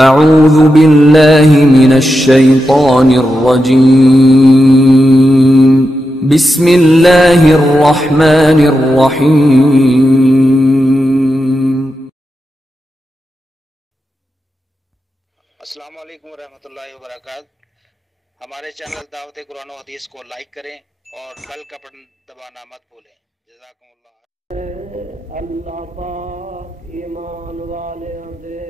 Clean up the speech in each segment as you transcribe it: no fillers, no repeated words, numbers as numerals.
اعوذ باللہ من الشیطان الرجیم بسم اللہ الرحمن الرحیم۔ السلام علیکم ورحمۃ اللہ وبرکاتہ۔ ہمارے چینل دعوت قرآن و حدیث کو لائک کریں اور بیل کا بٹن دبانا مت بھولیں۔ جزاکم اللہ۔ اللہ پاک ایمان والیاں دے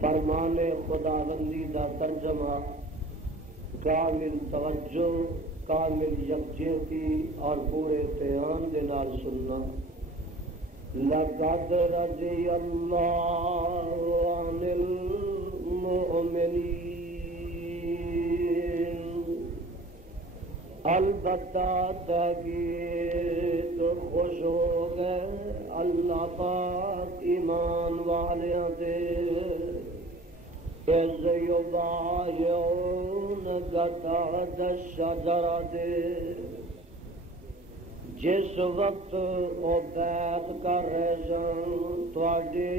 فرمان خداوندی دا ترجمہ کامل توجہ، کامل یکجہتی اور پورے دھیان دے نال سننا۔ لقد رضی اللہ عن المؤمنین، البتہ تاکہ خوش ہو گئے اللہ پاک ایمان والیاں دے اذ یبایعونک تحت الشجرۃ، جس وقت وہ بیعت کر رہے سن تواڈے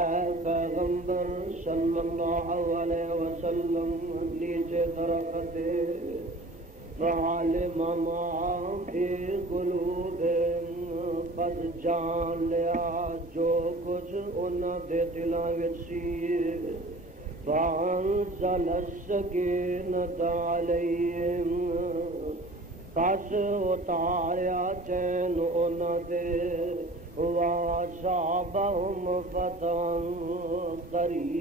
اے پیغمبر صلی اللہ علیہ وسلم نیچے درخت فعلم ما فی قلوبہم، پس جان لیا جو کچھ انہاں دے دلاں وچ سی، فانزل السکینۃ علیہم، پس اتاریا چین انہاں دے، واصابہم فتحا قریبا،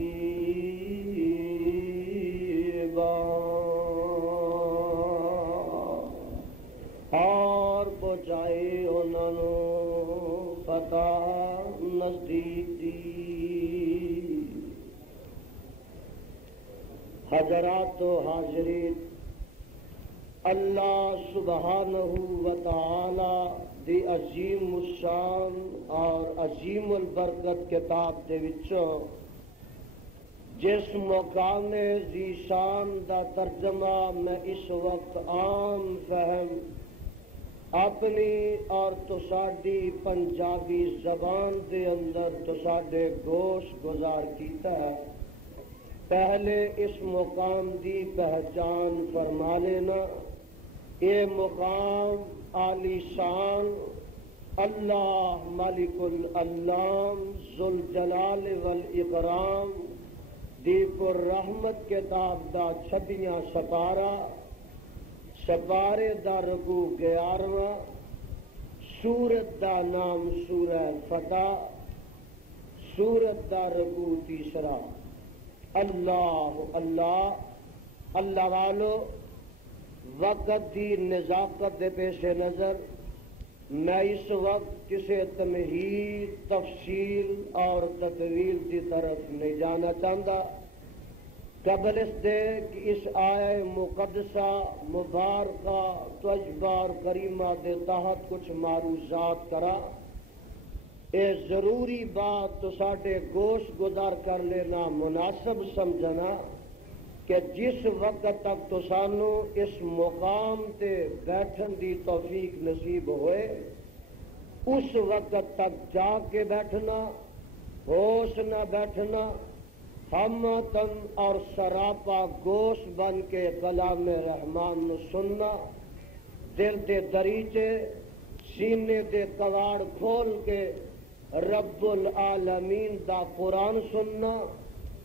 اور پہنچائی انہاں نوں فتح نزدیک دی۔ حضرات و حاضرین، اللہ سبحانہ و تعالی دی عظیم الشان اور عظیم البرکت کتاب دے وچوں جس مقام ذی شان دا ترجمہ میں اس وقت عام فہم اپنی اور تساڈی پنجابی زبان دے اندر تساڈے گوش گزار کیتا ہے، پہلے اس مقام دی پہچان فرما لینا۔ یہ مقام عالی شان اللہ مالک العلام ذوالجلال والاکرام دی پر رحمت کتاب دا چھٹیاں سپارے دا رکوع 11واں، سورت دا نام سورہ فتح، سورت دا رکوع 3۔ اللہ اللہ اللہ والو، وقت دی نزاکت دے پیش نظر میں اس وقت کسی تمہید، تفصیل اور تطویل کی طرف نہیں جانا چاہتا، قبل اس دے کہ اس آیہ مقدسہ مبارکہ طیبہ اور کریمہ دے تحت کچھ معروضات کرا۔ اے ضروری بات تو ساڈے گوش گزار کر لینا مناسب سمجھنا کہ جس وقت تک تو سانو اس مقام تے بیٹھن دی توفیق نصیب ہوئے، اس وقت تک جا کے بیٹھنا، ہوش نہ بیٹھنا، ہمتن اور سراپا گوش بن کے کلام رحمان نو سننا، دل دے دریچے سینے دے کواڑ کھول کے رب العالمین دا قرآن سننا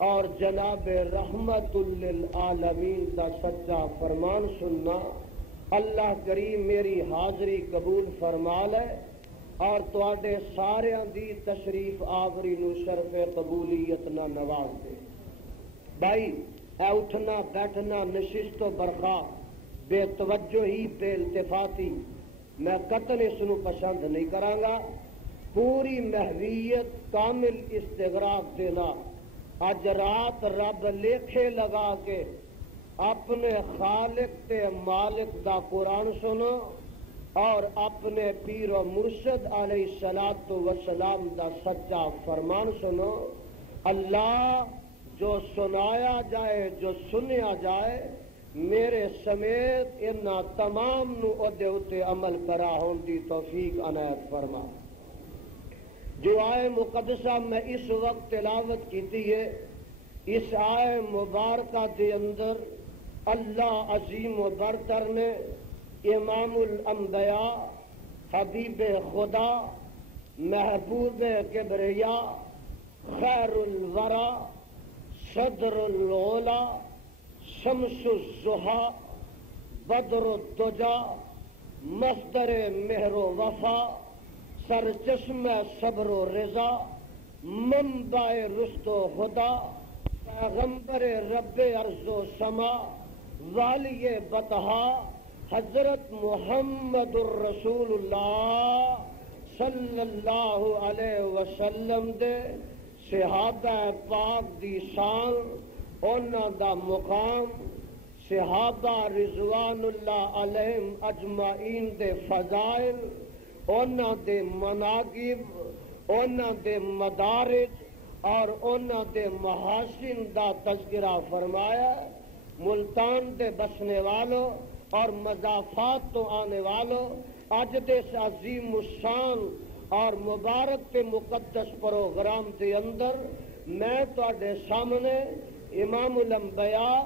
اور جناب رحمت للعالمین دا سچا فرمان سننا۔ اللہ کریم میری حاضری قبول فرما لے اور تواڈے ساریاں دی تشریف آوری نو شرف قبولیت نہ نواز دے۔ بھائی اے اٹھنا بیٹھنا، نشست و برخا، بے توجہی، بے التفاتی میں قطعاً اس نو پسند نہیں کراں گا۔ پوری محویت، کامل استغراق دینا۔ اج رات رب لیکھے لگا کے اپنے خالق تے مالک دا قرآن سنو اور اپنے پیر و مرشد علیہ الصلوۃ والسلام دا سچا فرمان سنو۔ اللہ جو سنایا جائے، جو سنیا جائے، میرے سمیت انہاں تمام نو اودے اتے عمل کرا ہون دی توفیق عنایت فرما۔ جو آئے مقدسہ میں اس وقت تلاوت کیتی ہے، اس آئے مبارکہ دے اندر اللہ عظیم و برتر نے امام الانبیاء، حبیب خدا، محبوب کبریا، خیر الورا، صدر العلا، شمس الضحیٰ، بدر الدجا، مصدر مہر و وفا، سرچشم صبر و رضا، منبع رشد و خدا، پیغمبر رب ارض و سما، والی بطحا، حضرت محمد الرسول اللہ صلی اللہ علیہ وسلم دے صحابہ پاک دی شان، انہاں دا مقام، صحابہ رضوان اللہ علیہم اجمعین دے فضائل، انہاں دے مناقب، انہاں دے مدارج اور انہاں دے محاسن دا تذکرہ فرمایا۔ ملتان دے بسنے والوں اور مضافات تو آنے والوں، اج دے اس عظیم الشان اور مبارک تے مقدس پروگرام دے اندر میں تواڈے سامنے امام الانبیاء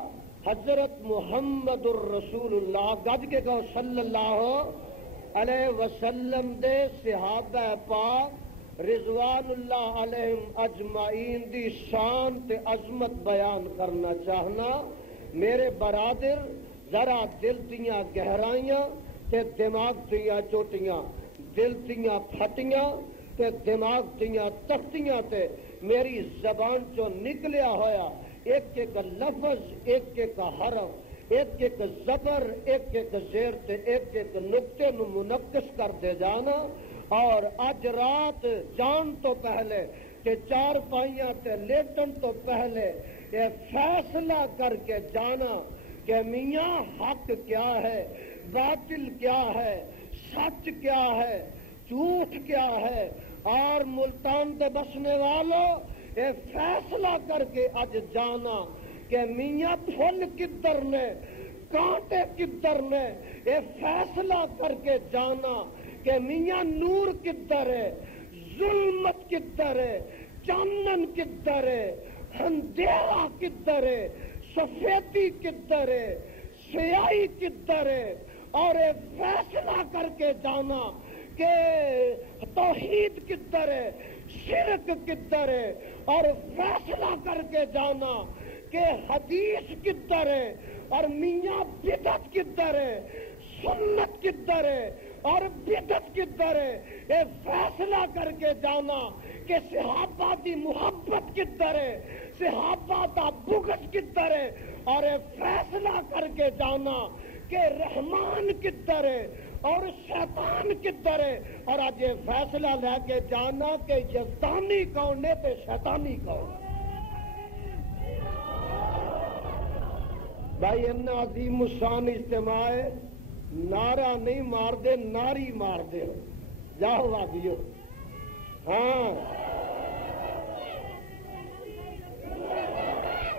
حضرت محمد الرسول اللہ گج کے کہو صلی اللہ علیہ وسلم دے صحابہ پاک رضوان اللہ علیہم اجمعین دی شان تے عظمت بیان کرنا چاہنا۔ میرے برادر ذرا دل دیاں گہرائیاں تے دماغ دیاں چوٹیاں، دل دیاں پھٹیاں تے دماغ دیاں تختیاں تے میری زبان چو نکلیا ہویا ایک ایک لفظ، ایک ایک حرف، ایک ایک زبر، ایک ایک زیر تے ایک ایک نقطے نو منقش کر دے جانا، اور اج رات جان تو پہلے کہ چار پائیاں تے لیٹن تو پہلے یہ فیصلہ کر کے جانا کہ میاں حق کیا ہے، باطل کیا ہے، سچ کیا ہے، جھوٹ کیا ہے، اور ملتان دے بسنے والوں یہ فیصلہ کر کے اج جانا کہ میاں پھول کدھر نے، کانٹے کدھر نے، یہ فیصلہ کر کے جانا کہ میاں نور کدھر ہے، ظلمت کدھر ہے، چانن کدھر ہے، اندھیرا کدھر ہے، سفیدی کدھر ہے، سیاہی کدھر ہے، اور یہ فیصلہ کر کے جانا کہ توحید کدھر ہے، شرک کدھر ہے، اور فیصلہ کر کے جانا کہ حدیث کدھر ہے اور میاں بدعت کدھر ہے، سنت کدھر ہے اور بدعت کدھر ہے، یہ فیصلہ کر کے جانا کہ صحابہ دی محبت کدھر ہے، صحابہ دا بغض کدھر ہے، اور یہ فیصلہ کر کے جانا کہ رحمان کدھر ہے اور شیطان کدھر ہے، اور آج یہ فیصلہ لے کے جانا کہ یزدانی کون ہے تے شیطانی کون ہے۔ بھائی ان عظیم الشان اجتماع ہے، نعرہ نہیں مار دے، ناری مار دے، جاؤ واقعیو۔ ہاں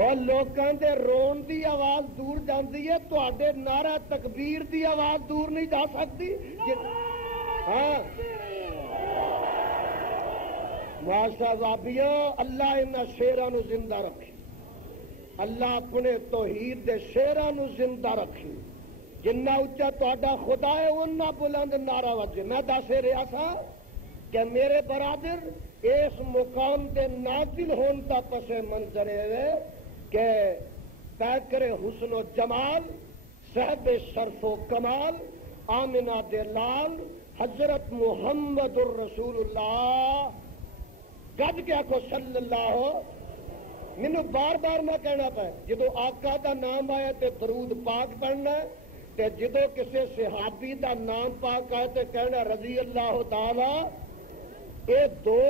اور لوکاں دے رون دی آواز دور جاندی ہے، تواڈے نعرہ تکبیر دی آواز دور نہیں جا سکتی۔ ہاں ماشاء اللہ، اللہ انہاں شیراں نو زندہ رکھے، اللہ اپنے توحید دے شیراں نو زندہ رکھے، جنہ اچا تہاڈا خدا ہے اُنہ بلند نعرہ وجے۔ میں دس رہا سا کہ میرے برادر اس مقام دے نازل ہون دا پس منظر ہے کہ پیکر حسن و جمال، صاحب شرف و کمال، آمنہ دے لال، حضرت محمد الرسول اللہ گج کے آخو صلی اللہ۔ مینو بار بار میں کہنا پہ جدو آقا دا نام آیا تے درود پاک پڑھنا ہے، تے جدو کسی صحابی دا نام پاک آئے تے کہنا رضی اللہ تعالی۔ یہ دو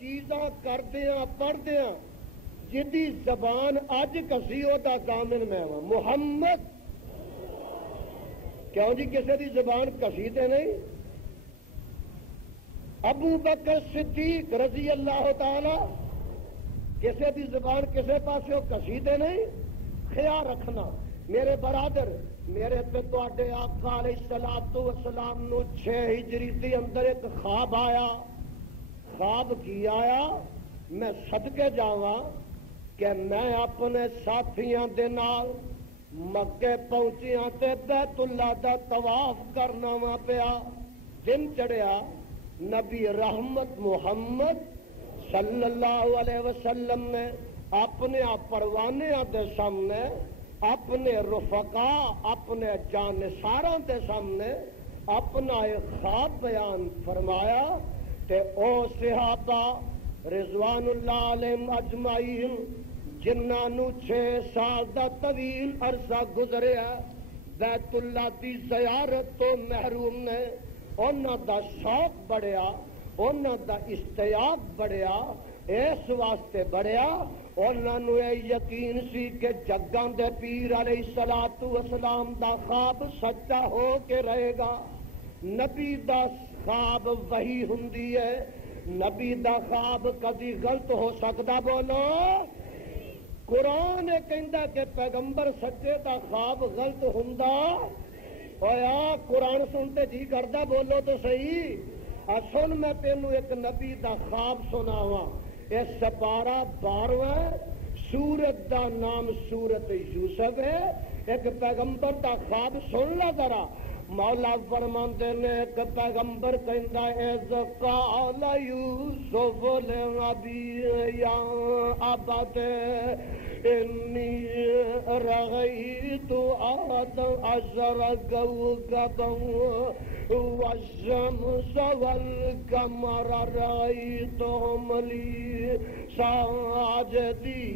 چیزاں کردیاں پڑھدیاں جدی زبان اج کسی او دا ضامن میں ہوا محمد، کیوں جی کسی دی زبان کسی تے نہیں؟ ابو بکر صدیق رضی اللہ تعالی کسی دی زبان کسی پاسے کسی تے نہیں؟ خیال رکھنا میرے برادر، میرے پہ تواڈے آقا علیہ الصلوۃ والسلام نو 6 ہجری دے اندر ایک خواب آیا، خواب کی آیا میں صدقے جاواں کہ میں اپنے ساتھیاں دے نال مکے پہنچیاں تے بیت اللہ دا طواف کرنا وا پیا دن چڑھیا نبی رحمت محمد صلی اللہ علیہ وسلم نے اپنے پروانیاں دے سامنے اپنے رفقا اپنے جانثاراں دے سامنے اپنا ایک خواب بیان فرمایا تے او صحابہ رضوان اللہ علیہم اجمعین جنہاں نو 6 سال دا طویل عرصہ گزریا بیت اللہ دی زیارت تو محروم نے انہاں دا شوق بڑھیا انہاں دا اشتیاق بڑھیا اس واسطے بڑھیا انہاں نو یہ یقین سی کہ جگاں دے پیر علیہ الصلوۃ والسلام دا خواب سچا ہو کے رہے گا نبی دا خواب وہی ہوندی ہے نبی دا خواب کدی غلط ہو سکتا بولو قرآن کہندا کہ پیغمبر سچے دا خواب غلط ہوندا اویا قرآن سنتے جی کردا بولو تو صحیح سن میں تینوں ایک نبی دا خواب سناواں اس سپارہ 12 سورت دا نام سورت یوسف ہے ایک پیغمبر دا خواب سن لا ذرا مولا فرماندے نے ایک پیغمبر کہندا اذ قال یوسف لابی یا ابت انی رغیت احد عشر کوكبا والشمس والقمر رأيتهم لي ساجدين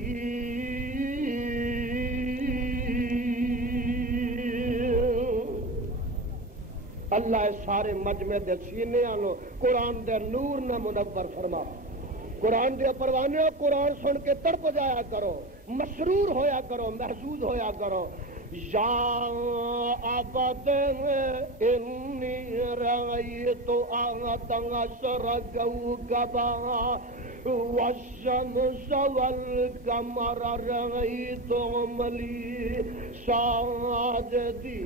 اللہ سارے مجمع دے سینے آنو قرآن دے نور نہ منور فرما قرآن دے پروانے قرآن سن کے تڑپ جایا کرو مسرور ہویا کرو محسوس ہویا کرو یا عبد انی رأیت احد عشر کوكبا والشمس والقمر رأيتهم لي ساجدين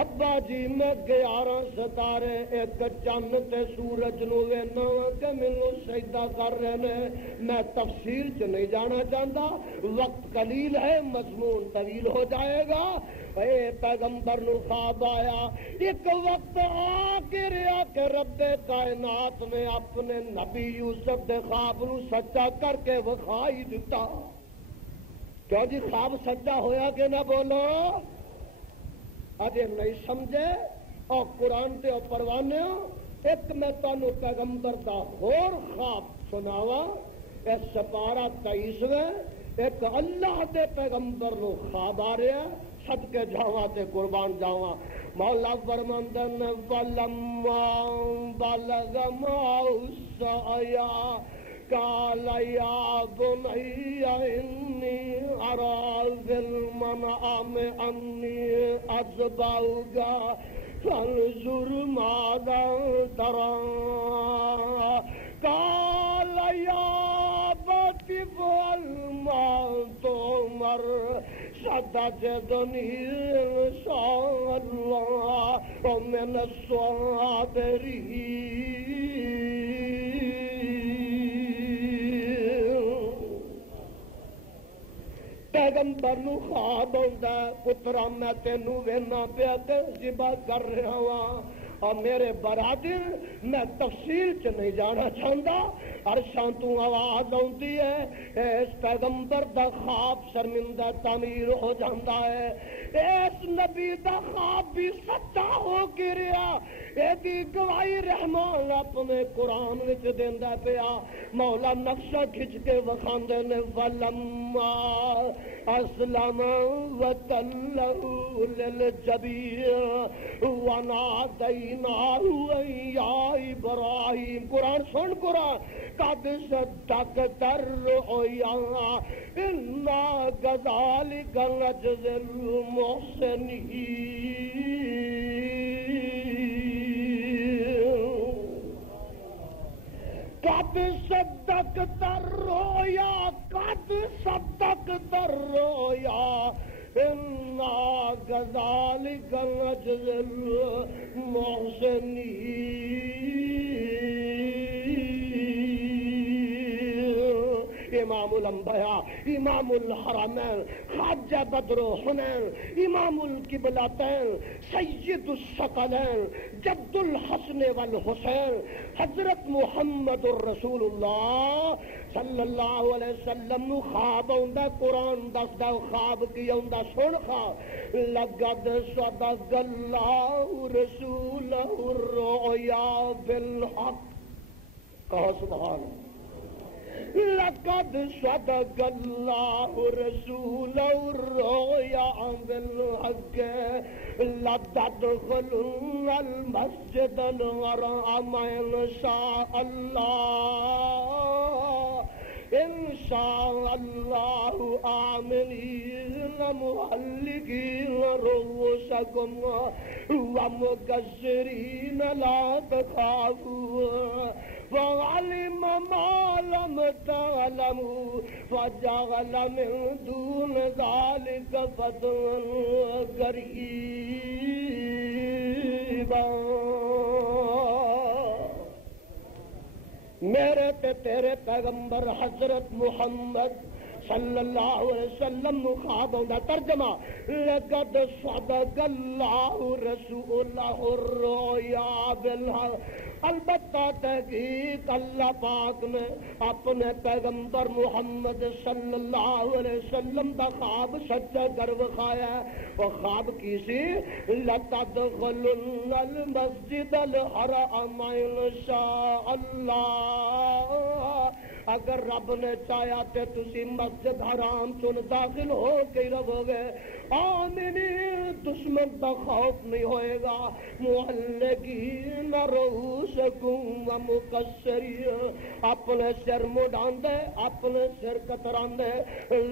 ابا جی میں 11 ستارے ایک چند تے سورج نو وینا کہ مینوں سجدہ کر رہے نے میں تفصیل چ نہیں جانا چاہتا وقت قلیل ہے مضمون طویل ہو جائے گا اے پیغمبر نو خواب آیا ایک وقت آ کے رہا کہ رب کائنات نے اپنے نبی یوسف دے خواب نو سچا کر کے وکھائی دتا کیوں جی خواب سچا ہویا کہ نہ بولو اجے نہیں سمجھے اور قرآن دے اور پروانے ایک میں تانوں پیغمبر دا ہور خواب سناواں اس سپارہ 23 ایک اللہ دے پیغمبر نو خواب آ رہا ہے صدقے جاواں تے قربان جاواں مولا فرماندن ولما بلغ معه السعي قال يا بني إني أرى في المنام أني أذبحك فانظر ماذا ترى قال يا أبت افعل ما تؤمر ستجدني إن شاء الله من الصابرين پیغمبر نو خواب ہوندا پترا میں تینوں وینا پیا تے ذبح کر رہا ہاں اور میرے برادر میں تفصیل چ نہیں جانا چاہتا عرشاں تو آواز آتی ہے اس پیغمبر دا خواب شرمندہ تعمیر ہو جاتا ہے اس نبی دا خواب بھی سچا ہو کے رہا یہ گواہی رحمان اپنے قرآن وچ دیندا پیا مولا نقشہ کھچ کے وکھاندے نے ولما اسلم وتلہ للجبین ونادیناہ یا ابراہیم قرآن سن قرآن قد صدقت الرؤیا انا کذالک نجزی المحسنین قد صدقت الرؤیا قد صدقت الرؤیا ان اِنَّا كَذَلِكَ نَجْزِي الْمُحْسِنِينَ۔ امام الانبیاء، امام الحرمین، خواجہ بدر و حنین، امام القبلتین، سید الثقلین، جد الحسن والحسین، حضرت محمد الرسول اللہ صلی اللہ علیہ وسلم نو خواب آندا، قرآن دسدا خواب کی آندا، سن خواب لقد صدق اللہ رسولہ الرؤیا بالحق، کہو سبحان اللہ۔ لقد صدق اللہ رسول الرؤیا بالحق لتدخلن المسجد الحرام ان شاء اللہ، ان شاء اللہ آمنین محلقین رؤوسکم ومقصرین لا تخافوا وعلم ما لم تعلموا فجعل من دون ذلك فتحا قریبا۔ میرے تے تیرے پیغمبر حضرت محمد صلی اللہ علیہ وسلم نو خواب آندا، ترجمہ لقد صدق اللہ رسولہ الرؤیا بالحق، البتہ تحقیق اللہ پاک نے اپنے پیغمبر محمد صلی اللہ علیہ وسلم دا خواب سچا کر وکھایا۔ وہ خواب کی سی؟ لَتَدْخُلُنَّ الْمَسْجِدَ الْحَرَامَ إِنْ شَاءَ اللَّهُ، اگر رب نے چاہیا تے تسی مسجد حرام چن داخل ہو کے رہو گے، آمنین، دشمن کا خوف نہیں ہوئے گا، محلقین رؤوسکم ومقصرین، اپنے سر مڈاندے، اپنے سر کتراندے،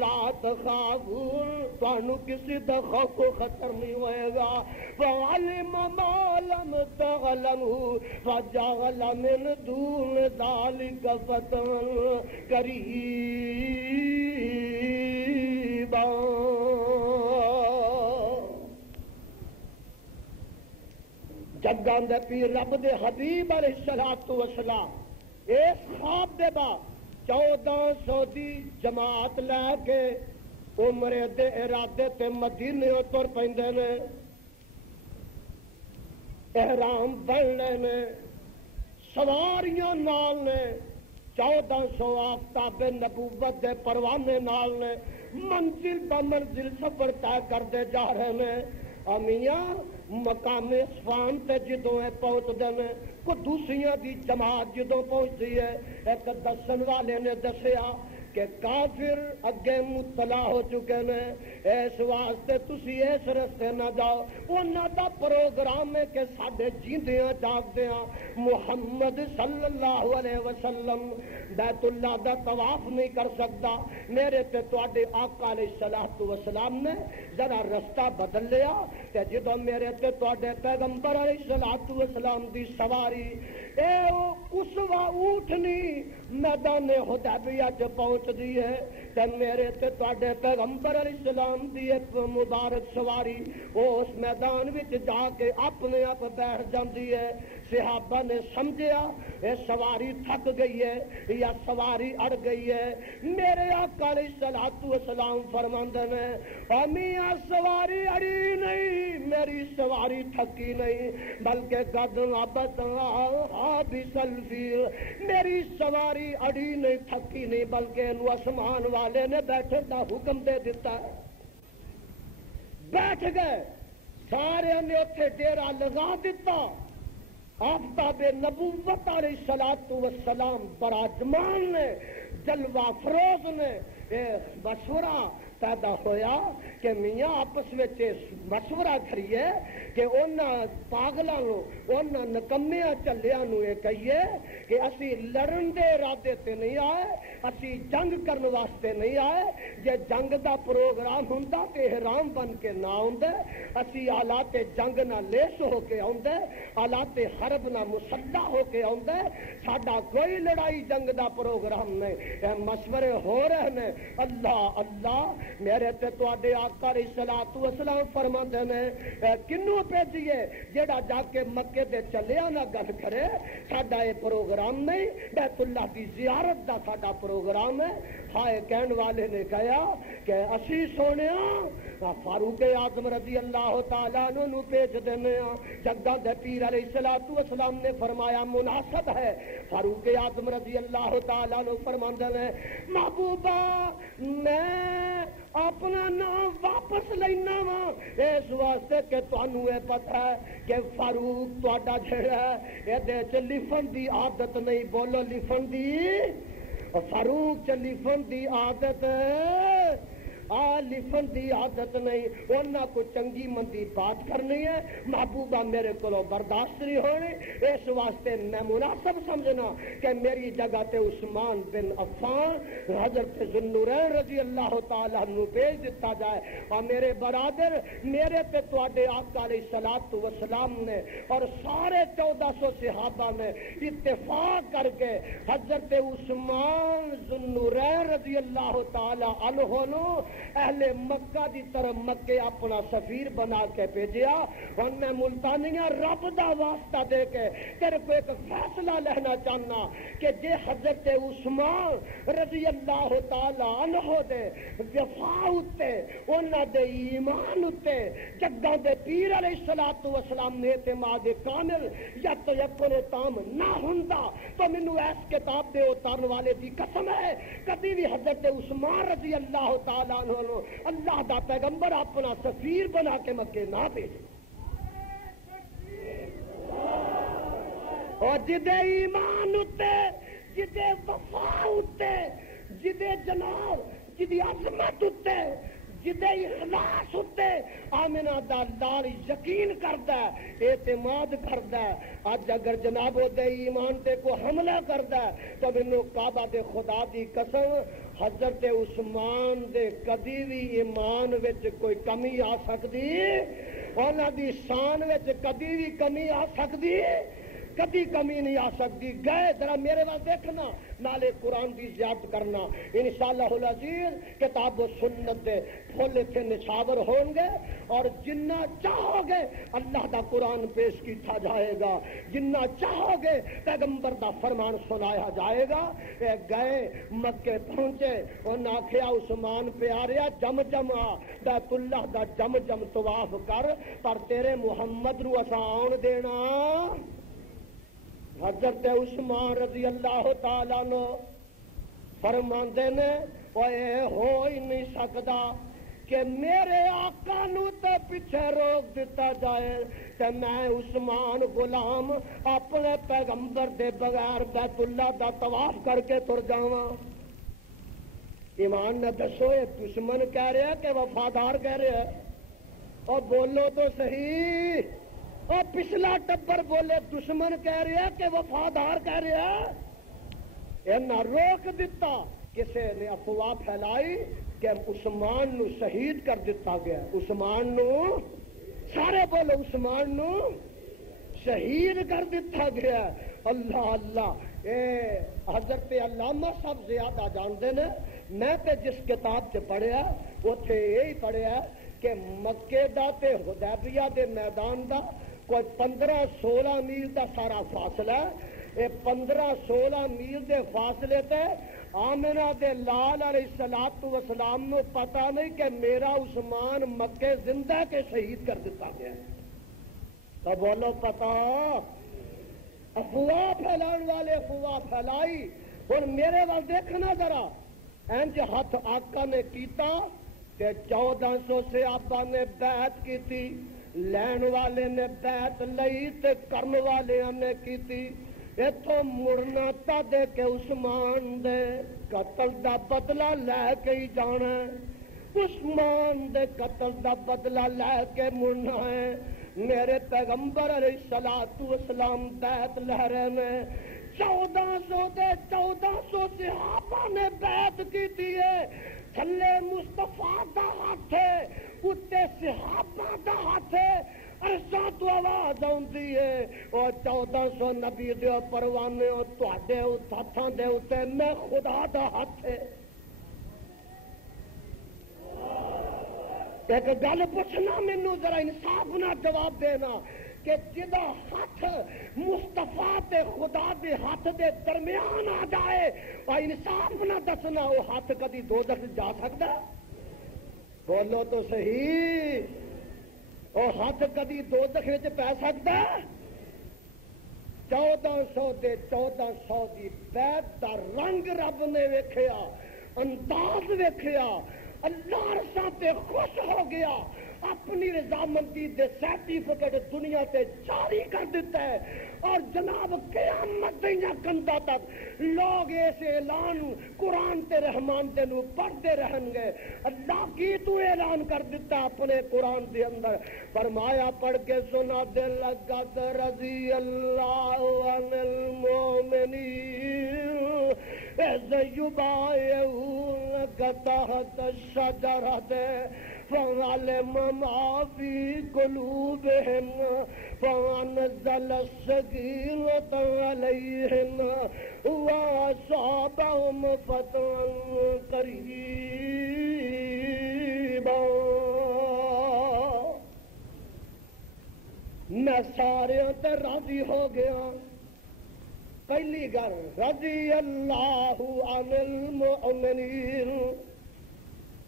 لا تخافون، تانوں کسی دا خوف و خطر نہیں ہوئے گا، وعلم ما لم تعلموا فجعل من دون ذلك فتحا قریبا۔ جگاں دے پیر رب دے حبیب علیہ الصلوۃ والسلام اس خواب دے بعد 1400 دی جماعت لے کے عمرے دے ارادے تے مدینے تر پیندے نے، احرام بننے نے، سواریاں نال نے، 1400 آفتاب نبوت دے پروانے نال نے، منزل با منزل سفر طے کرتے جا رہے ہیں۔ امیاں مقام اصفہان تے جدوں پہنچ دے، کو دوسریاں دی جماعت جدوں پہنچتی ہے، ایک دسن والے نے دسیا کہ کافر اگے مطلع ہو چکے ہیں، اس واسطے تسی اس رستے نہ جاؤ۔ انہاں دا پروگرام ہے کہ ساڈے جیندیاں جاگدیاں محمد صلی اللہ علیہ وسلم بیت اللہ دا طواف نہیں کر سکتا۔ میرے تے تواڈے آقا علیہ الصلوۃ والسلام نے ذرا رستہ بدل لیا تے جدوں میرے تے تواڈے پیغمبر علیہ الصلوۃ والسلام دی سواری اے اسوا اونٹنی میدان حدیبیہ چ پہنچ دی ہے تے میرے تے تواڈے پیغمبر علیہ السلام دی ایک مبارک سواری اس میدان وچ جا کے اپنے آپ بیٹھ جاندی ہے۔ صحابہ نے سمجھیا یہ سواری تھک گئی ہے یا سواری اڑ گئی ہے۔ میرے آقا علیہ الصلوۃ والسلام فرماندے نے میاں سواری اڑی نہیں، میری سواری تھکی نہیں، بلکہ قد نبت بسلفی، میری سواری اڑی نہیں تھکی نہیں، بلکہ انہوں آسمان والے نے بیٹھے دا حکم دے دیتا ہے۔ بیٹھ گئے، سارے نے اتنے ڈیرا لگا دیتا۔ آفتاب نبوت علیہ الصلوۃ والسلام براجمان نے، جلوہ فروز نے مشورہ پیدا ہویا کہ میاں آپس میں مشورہ کریے کہ انہاں پاگلاں نو، انہاں نکمیاں چلیاں نو یہ کہیے کہ اسی لڑن دے ارادے تے نہیں آئے، اسی جنگ کرنے واسطے نہیں آئے۔ جے جنگ دا پروگرام ہوندا تے احرام بن کے نہ آوندے، اسی آلات جنگ نہ لیس ہو کے آوندے، آلات حرب نہ مسلح ہو کے آوندے۔ ساڈا کوئی لڑائی جنگ دا پروگرام نہیں، اے مشورے ہو رہے ہیں۔ اللہ اللہ میرے تے تواڈے آقا علیہ الصلوۃ والسلام فرماندے نے کنوں بھیجیے جیڑا جا کے مکے دے چلیا نہ گل کرے ساڈا یہ پروگرام نہیں بیت اللہ دی زیارت دا ساڈا پروگرام ہے ہائے کہن والے نے کہا کہ اسی سونیا فاروق اعظم رضی اللہ تعالیٰ عنہ نو بھیج دینے جگہ دے پیر علیہ الصلوۃ والسلام نے فرمایا مناسب ہے فاروق اعظم رضی اللہ تعالیٰ عنہ فرماندے نے محبوبہ میں اپنا نام واپس لینا وا اس واسطے کہ تانوں یہ پتہ ہے کہ فاروق تہاڈا جڑا ہے یہ لکھن دی عادت نہیں بولو لکھن دی فاروق چ لکھن دی عادت لکھن دی عادت نہیں انہاں کو چنگی مندی بات کرنی ہے محبوبہ میرے کو برداشت نہیں ہونی اس واسطے میں مناسب سمجھنا کہ میری جگہ تے عثمان بن عفان حضرت ذوالنورین رضی اللہ تعالیٰ عنہ بھیج دیتا جائے اور میرے برادر میرے تے تواڈے آقا علیہ الصلوۃ والسلام نے اور سارے 1400 صحابہ نے اتفاق کر کے حضرت عثمان ذوالنورین رضی اللہ تعالیٰ عنہ نو اہل مکہ دی طرف مکے اپنا سفیر بنا کے بھیجیا اور میں ملتانیاں رب دا واسطہ دے کے تیرے کو ایک فیصلہ لینا چاہنا کہ جے حضرت عثمان رضی اللہ تعالی عنہ دے وفا اتے انہاں دے ایمان اتے جگہ دے پیر علیہ الصلوۃ والسلام نے اعتماد کامل یا تیقن تام نہ ہوندا تو مینوں اس کتاب دے اتارن والے دی قسم ہے کبھی بھی حضرت عثمان رضی اللہ تعالی اللہ دا پیغمبر اپنا سفیر بنا کے مکے نہ بھیجے اور جدے ایمان اتے جدے وفا اتے جدے جناب جدی عظمت اتے جدے اخلاص ہوتے آمنہ دا لال یقین کردا ہے اعتماد کردا ہے آج اگر جناب دے ایمان تے کو حملہ کردا ہے تو مینوں کعبہ دے خدا دی قسم حضرت عثمان دے کدی بھی ایمان وچ کوئی کمی آ سکدی انہاں دی شان وچ کدی بھی کمی آ سکدی کبھی کمی نہیں آ سکتی گئے ذرا میرے پاس دیکھنا نالے قرآن کی زیادت کرنا انشاءاللہ العزیز کتاب و سنت دے پھول اتنے نشاور ہوں گے اور جنہ چاہو گے اللہ دا قرآن پیش کیتا جائے گا جنہ چاہو گے پیغمبر دا فرمان سنایا جائے گا گئے مکے پہنچے انہاں آکھیا عثمان پیاریا جم جم آ بیت اللہ دا جم جم طواف کر پر تیرے محمد نو اساں آن دینا حضرت عثمان رضی اللہ تعالیٰ عنہ فرماندے نے اے ہو ہی نہیں سکدا کہ میرے آقا نو تے پیچھے روک دیتا جائے کہ میں عثمان غلام اپنے پیغمبر دے بغیر بیت اللہ دا طواف کر کے تر جاواں ایمان نہ دسو یہ دشمن کہہ رہے ہیں کہ وفادار کہہ رہے ہیں اور بولو تو صحیح اور پچھلا ٹبر بولے دشمن کہہ رہے ہیں کہ وفادار کہہ رہے ہیں انہاں روک دیتا کسے نے افواہ پھیلائی کہ عثمان نو شہید کر دیتا گیا عثمان نو سارے بولو عثمان نو شہید کر دیتا گیا اللہ اللہ اے حضرت علامہ صاحب زیادہ جانتے ہیں میں تے جس کتاب سے پڑھیا اوتھے یہی پڑھیا کہ مکے دا تے حدیبیہ دے میدان دا کوئی 15-16 میل دا سارا فاصلہ ہے 15-16 میل دے فاصلے تے آمنہ دے لال علیہ الصلوۃ والسلام نو پتہ نہیں کہ میرا عثمان مکے زندہ کے شہید کر دیتا گیا تو بولو پتہ افواہ پھیلان والے افواہ پھیلائی اور میرے وال دیکھنا ذرا انج ہاتھ آقا نے کیتا کہ 1400 صحابہ نے بیعت کی تھی لین والے نے بیعت لئی تے کرن والے نے کیتی اتوں مڑنا تا دے کے عثمان دے قتل دا بدلہ لے کے ہی جانا عثمان دے قتل دا بدلہ لے کے مڑنا ہے میرے پیغمبر علیہ الصلوۃ والسلام بیعت لے رہے ہیں 1400 دے 1400 صحابہ نے بیعت کی ہے تھلے مصطفیٰ دا ہاتھ ہے اتے صحابہ دا ہاتھ ہے عرصہ تو آواز آندی ہے اور 1400 نبی دے پروانے اور تواڈے ہاتھاں دے اوتے میں خدا دا ہاتھ ہے ایک گل پوچھنا مینوں ذرا انصاف نہ جواب دینا کہ جدا ہاتھ مصطفیٰ تے خدا دے ہاتھ دے درمیان آ جائے اور انصاف نہ دسنا وہ ہاتھ کدی دوزخ جا سکتا؟ بولو تو صحیح، وہ ہاتھ کدی دوزخ وچ پی سکتا؟ 1400 دے 1400 دی بیعت دا رنگ رب نے ویکھیا، انداز ویکھیا، اللہ عرصہ تے خوش ہو گیا، اپنی رضامندی دے سرٹیفکیٹ دنیا تے جاری کر دیتا ہے، اور جناب قیامت دیاں کندا تک لوگ اس اعلان قرآن تے رحمان تے نو پڑھتے رہن گے۔ اللہ کی تو اعلان کر دیتا اپنے قرآن دے اندر، فرمایا پڑھ کے سنا دے لقد رضی اللہ عن المؤمنین اذ یبایعونک تحت الشجرۃ فعلم ما في قلوبهم فأنزل السكينة عليهم وأصابهم فتحا قريبا۔ میں سارے تے راضی ہو گیا۔ پہلی گل رضی اللہ عن المؤمنین،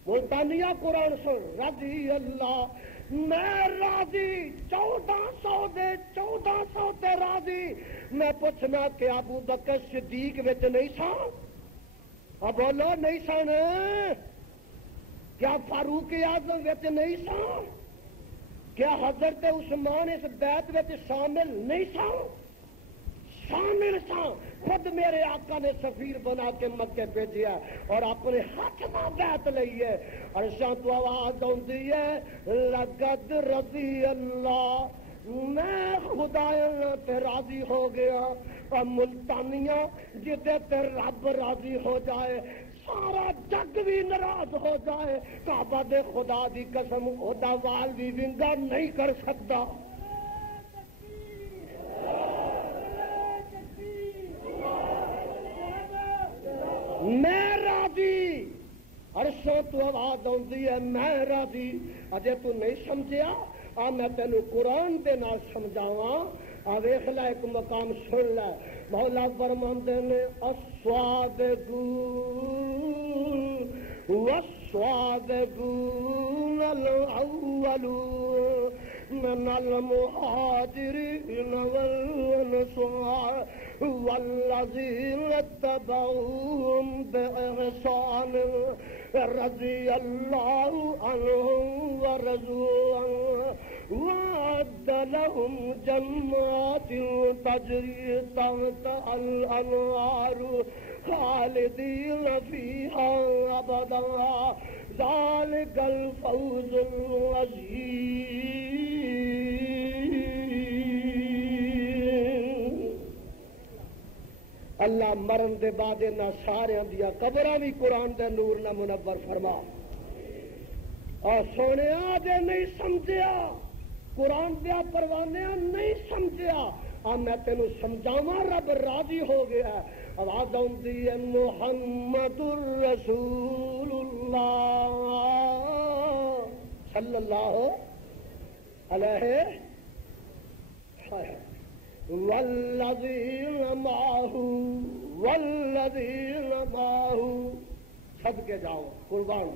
ملتانیہ قرآن سن، رضی اللہ میں راضی 1400 دے 1400 تے راضی۔ میں پوچھنا کہ ابو بکر صدیق وچ نہیں سن؟ بولو نہیں سن؟ کیا فاروق اعظم وچ نہیں سن؟ کیا حضرت عثمان اس بیعت وچ شامل نہیں سن؟ شامل سن۔ خود میرے آقا نے سفیر بنا کے مکے بھیجیا اور اپنے ہاتھ میں بیعت لئی ہے، اور شاہ تو آواز آتی ہے لقد رضی اللہ، میں خدا تے راضی ہو گیا۔ اور ملتانیہ جتے تے رب راضی ہو جائے سارا جگ بھی ناراض ہو جائے، کعبہ دے خدا دی قسم خدا وال بھی ونگا نہیں کر سکتا۔ میں راضی، عرشوں تو آواز آتی ہے میں راضی۔ اجے تو نہیں سمجھیا، آ میں تینوں قرآن دے نال سمجھاواں، آ ویکھ لے ایک مقام سن لے۔ مولا فرماندے نے الصادقون والصادقون الاولون من المهاجرين والأنصار والذين اتبعوهم بإحسان رضي الله عنهم ورضوا عنه وأعد لهم جنات تجري تحت الأنهار خالدين فيها أبدا ذلك الفوز العظيم۔ اللہ مرن دے بعد نہ سارے دیا قبراں بھی قرآن دے نور نہ منور فرما۔ اور سونے جے نہیں سمجھیا قرآن دیا پروانے نہیں سمجھیا، میں تینوں سمجھاواں رب راضی ہو گیا۔ آواز آتی ہے محمد الرسول اللہ صلی اللہ علیہ والذین معہ صدقے جاؤ قربان۔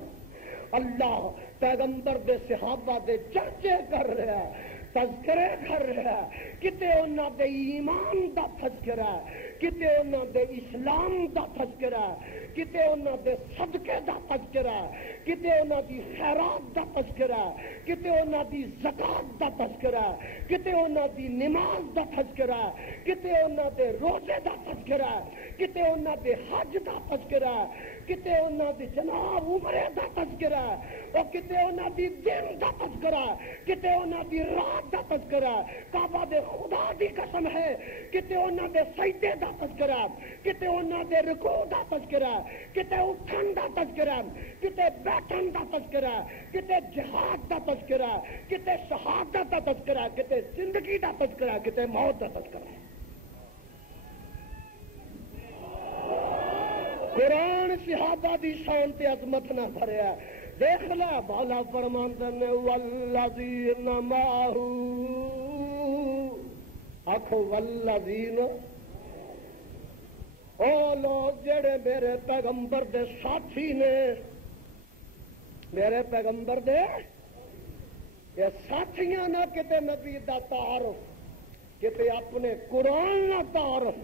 اللہ پیغمبر دے صحابہ دے چرچے کر رہا ہے، تذکرے کر رہا ہے، کتے انہاں دے ایمان دا تذکرہ ہے، کتے انہاں دے اسلام دا تذکرہ ہے، کتے انہاں دے صدقے دا تذکرہ ہے، کتے انہاں دی خیرات دا تذکرہ ہے، کتے انہاں دی زکات دا تذکرہ ہے، کتے انہاں دی نماز دا تذکرہ ہے، کتے انہاں دے روزے دا تذکرہ ہے، کتے انہاں دے حج دا تذکرہ ہے، کتے انہاں دی جناب عمرے دا تذکرہ ہے، اور کتے انہاں دی دن دا تذکرہ ہے، کتے انہاں دی رات دا تذکرہ ہے، کعبہ دے خدا دی قسم ہے، کتے انہاں دے سجدے دا تذکرہ ہے، کتے انہاں دے رکوع دا تذکرہ ہے، کتے اٹھن دا تذکرہ ہے، کتے بیٹھن دا تذکرہ ہے، کتے جہاد دا تذکرہ ہے، کتے شہادت دا تذکرہ ہے، کتے زندگی دا تذکرہ ہے، کتے موت دا تذکرہ ہے۔ قرآن صحابہ دی شان تے عظمت نہ بھریا، دیکھ لے مولا فرماندے نے والذین معہ، آکھو والذین، او لوگ جڑے میرے پیغمبر دے ساتھی نے، میرے پیغمبر دے یہ ساتھیاں نہ کتے نبی دا تعارف، کتے اپنے قرآن نہ تعارف،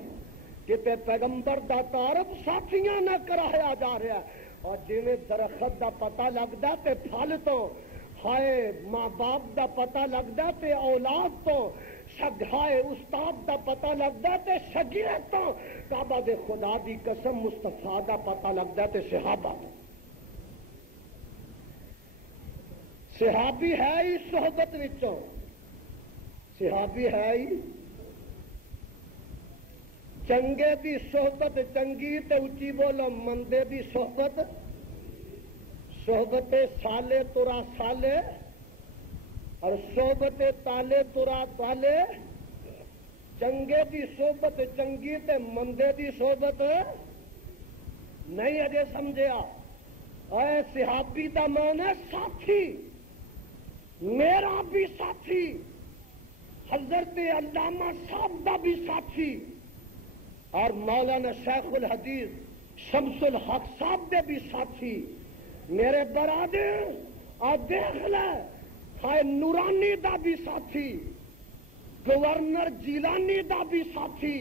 کتے پیغمبر دا تعارف ساتھیاں نہ کرایا جا رہا ہے۔ اور جنہیں درخت دا پتہ لگدا تے پھل تو، ہائے ماں باپ دا پتہ لگدا تے اولاد تو، ہائے استاد دا پتہ لگدا تے شاگرد تو، کعبہ دے خدا دی قسم مصطفیٰ دا پتہ لگدا تے صحابہ تو۔ صحابی ہے ہی صحبت وچوں، صحابی ہے ہی چنگے دی صحبت چنگی تے اچھی بولو مندے دی صحبت، صحبت سالے ترا سالے اور صحبت تالے ترا تالے، چنگے دی صحبت چنگی تے مندے دی صحبت نہیں اجے سمجھیا۔ اے صحابی دا مان ہے ساتھی، میرا بھی ساتھی، حضرت علامہ صاحب دا بھی ساتھی، اور مولانا شیخ الحدیث شمس الحق صاحب دے بھی ساتھی، میرے برادر اور دیکھ لے ہائے نورانی دا بھی ساتھی، گورنر جیلانی دا بھی ساتھی،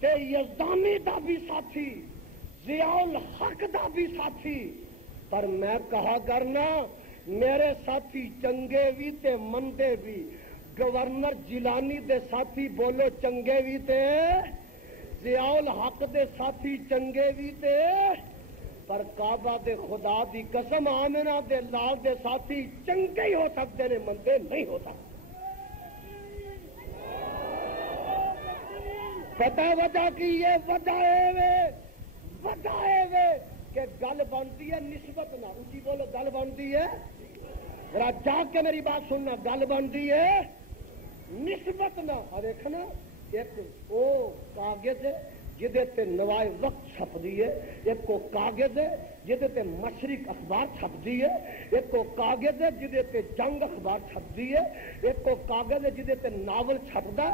تے یزدانی دا بھی ساتھی، ضیاء الحق دا بھی ساتھی۔ پر میں کہا کرنا میرے ساتھی چنگے بھی تے مندے بھی، گورنر جیلانی دے ساتھی بولو چنگے بھی تے، ضیاء الحق دے ساتھی چنگے بھی تے، پر کعبہ دے خدا دی قسم آمنہ دے لال دے ساتھی چنگے ہی ہو سکتے نے، مندے نہیں ہو سکتے۔ پتہ وجہ کی یہ وجہ ہے کہ گل بنتی ہے نسبت نہ، اونچی بولو گل بنتی ہے، ذرا جا کے میری بات سننا، گل بنتی ہے نسبت نہ۔ اور دیکھنا ایک وہ کاغذ ہے جدے تے نوائے وقت چھپ دی ہے، ایک کو کاغذ ہے جدے تے مشرق اخبار چھپ دی ہے، ایک کو کاغذ ہے جدے تے جنگ اخبار چھپ دی ہے، ایک کو کاغذ ہے جدے تے ناول چھپدا،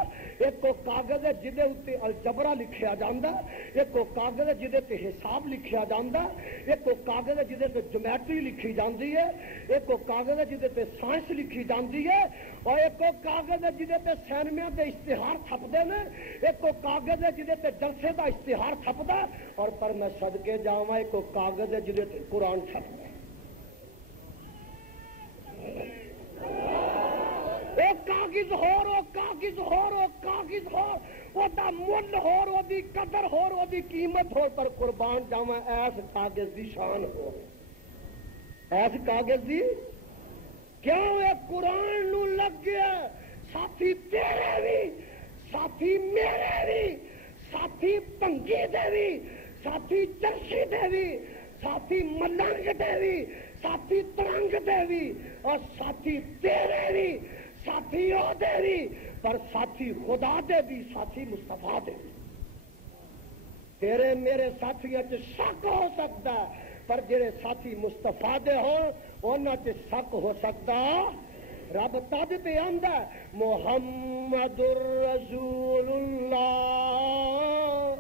ایک کو کاغذ ہے جدے اتے الجبرا لکھیا جاندا، ایک کو کاغذ ہے جدے تے حساب لکھیا جاندا، ایک کو کاغذ ہے جدے تے جیومیٹری لکھی جاندی ہے، ایک کو کاغذ ہے جدے تے سائنس لکھی جاندی ہے، اور ایک کو کاغذ ہے جدے تے سینمے دے اشتہار چھپدے نے، ایک کو کاغذ ہے جدے تے جلسے دا اشتہار چھپدا، اور پر میں صدقے جاواں ایک کو کاغذ ہے جدے تے قرآن چھپدا۔ وہ کاغذ ہور، وہ کاغذ ہور، وہ کاغذ ہور، وہ دا مل ہور، وہ دی قدر ہور، وہ دی قیمت ہور، پر قربان جاواں ایس کاغذ دی شان ہو، ایس کاغذ دی کیوں اے قرآن نو لگ گیا ساتھی تیرے بھی، ساتھی میرے بھی، ساتھی پنگی دے بھی، ساتھی چرشی دے بھی، ساتھی ملنگ دے بھی، ساتھی ترنگ دے بھی، اور ساتھی تیرے بھی، ساتھی او دے بھی، پر ساتھی خدا دے بھی، ساتھی مصطفیٰ دے بھی۔ تیرے میرے ساتھیاں چ شک ہو سکتا ہے، پر جڑے ساتھی مصطفیٰ دے ہوں انہاں چ شک ہو سکتا۔ رب تد پہ آندا محمد الرسول اللہ،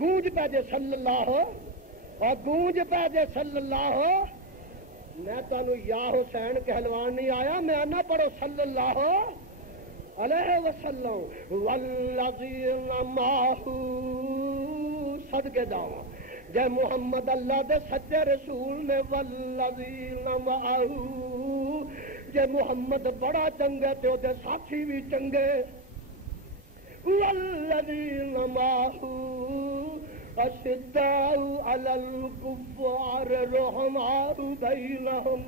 گونج پہ جے صلی اللہ اور گونج پہ جے صلی اللہ۔ میں تانوں یا حسین کہلوان نہیں آیا، میں آنا پڑھو صلی اللہ علیہ وسلم والذین معہ، صدقے جاواں جے محمد اللہ دے سچے رسول نے، والذین معہ جے محمد بڑا چنگا تے او دے ساتھی بھی چنگے، والذین معہ اشداء علی الکفار رحماء بینہم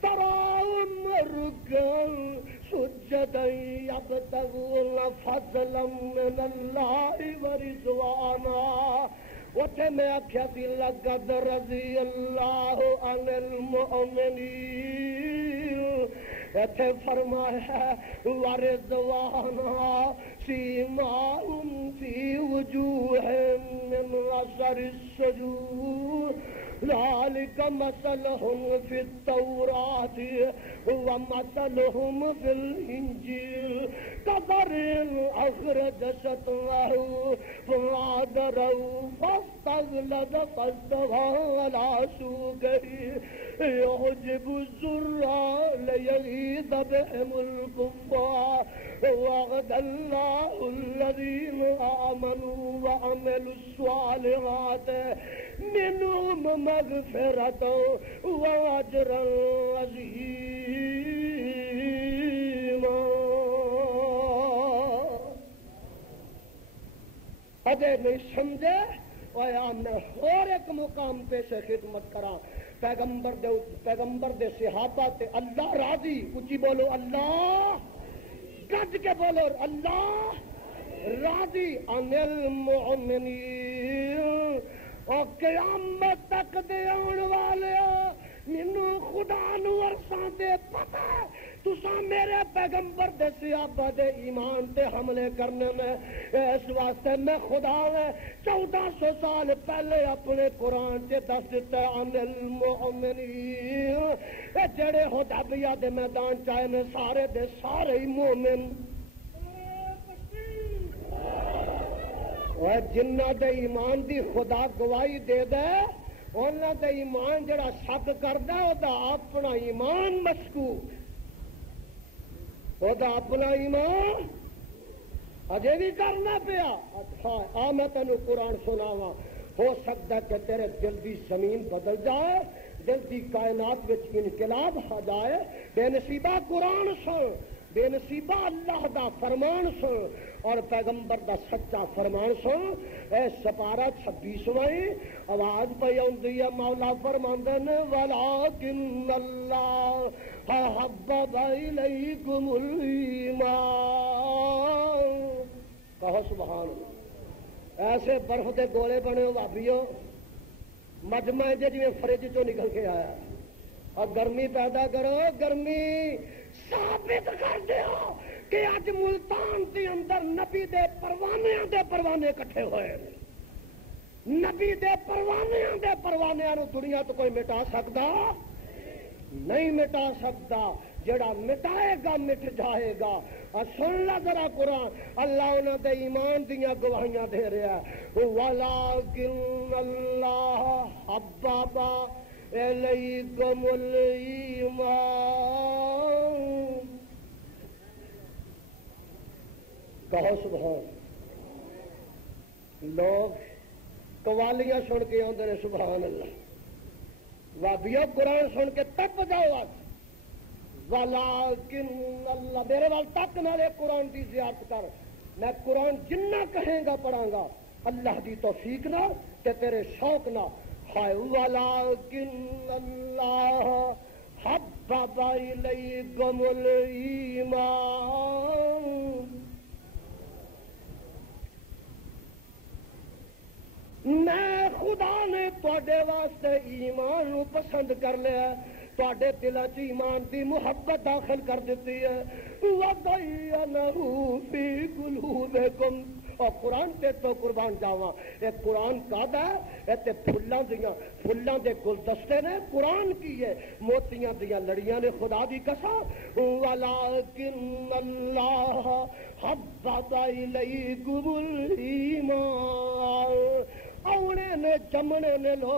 تراہم رکعا سجدا یبتغون فضلا من اللہ ورضوانا۔ وتھے میں آکھیا سی لقد رضی اللہ عن المؤمنین، ایتھے فرمایا ورضوانا سیماہم فی وجوہہم من اثر السجود ذالک مثلہم فی التوراۃ ومثلہم فی الانجیل کزرع اخرج شطأہ فآزرہ فاستغلظ فاستوى علی سوقہ يعجب الزراع ليغيظ بهم الكفار وعد الله الذين آمنوا وعملوا الصالحات منهم مغفرة وأجرا عظيما. اجے نہیں سمجھے میں اور ایک مقام پہ سے خدمت کرا. پیغمبر دے صحابہ تے اللہ راضی. اچھی بولو اللہ, گج کے بولو اللہ راضی. عن المؤمنین اور قیامت تک دے آن والے مینوں خدا نو عرصاں دے پتہ تساں میرے پیغمبر دے صحابہ دے ایمان تے حملے کرنے میں. اس واسطے میں خدا نے 1400 سال پہلے اپنے قرآن تے دس دیتا ہے عن المؤمنین. جڑے حدیبیہ دے میدان چاہے نے سارے دے سارے ہی مومن. جنہ دے ایمان دی خدا گواہی دے دے انہاں دے ایمان جڑا شک کردا او دا اپنا ایمان مشکوک, او دا اپنا ایمان اجے بھی کرنا پیا. اچھا میں تینوں قرآن سناواں. ہو سکتا ہے کہ تیرے دل دی زمین بدل جائے, دل دی کائنات وچ انقلاب آ جائے. بے نصیبہ قرآن سن, بے نصیبہ اللہ دا فرمان سن اور پیغمبر دا سچا فرمان سن. اے سپارہ 26واں آواز پہ آندی ہے. مولا فرماندے نے ولیکن اللہ حبب الیکم الایمان. کہو سبحان اللہ. ایسے برف دے گولے بنے ہو بھابیو, مجمع جی فریج چوں نکل کے آیا. اور گرمی پیدا کرو, گرمی ثابت کر دیو کہ اج ملتان کے اندر نبی دے پروانے اکٹھے ہوئے. نبی دے پروانے نو دنیا تو کوئی مٹا سکتا نہیں, مٹا سکتا. جڑا مٹائے گا مٹ جائے گا. اور سن لا ذرا قرآن, اللہ انہوں دے ایمان دیاں گواہیاں دے رہا ہے. وَلَٰكِنَّ اللَّهَ حَبَّبَ إِلَيْكُمُ الْإِيمَانَ. کہو سبحان. لوگ قوالیاں سن کے آندے نے سبحان اللہ. وابیو قرآن سن کے تپ جاؤ آج. ولیکن اللہ میرے وال تک نالے قرآن دی زیارت کر. میں قرآن جنہ کہیں گا پڑھاں گا اللہ دی توفیق نہ تے تیرے شوق نہ. ہائے ولیکن اللہ حبب الیکم الایمان. میں خدا نے تواڈے واسطے ایمان نو پسند کر لیا, تواڈے دلاں چ ایمان دی محبت داخل کر دیتی ہے. وَزَيَّنَهُ فِي قُلُوبِكُمْ. اور قرآن تے تو قربان جاواں, اے قرآن کعبہ ہے, اے تے پھلاں دے گلدستے نے. قرآن کی ہے موتیاں دیاں لڑیاں نے خدا دی قسم. وَلَٰكِنَّ اللَّهَ حَبَّبَ إِلَيْكُمُ الْإِيمَانَ. آنے نے جمنے نے لو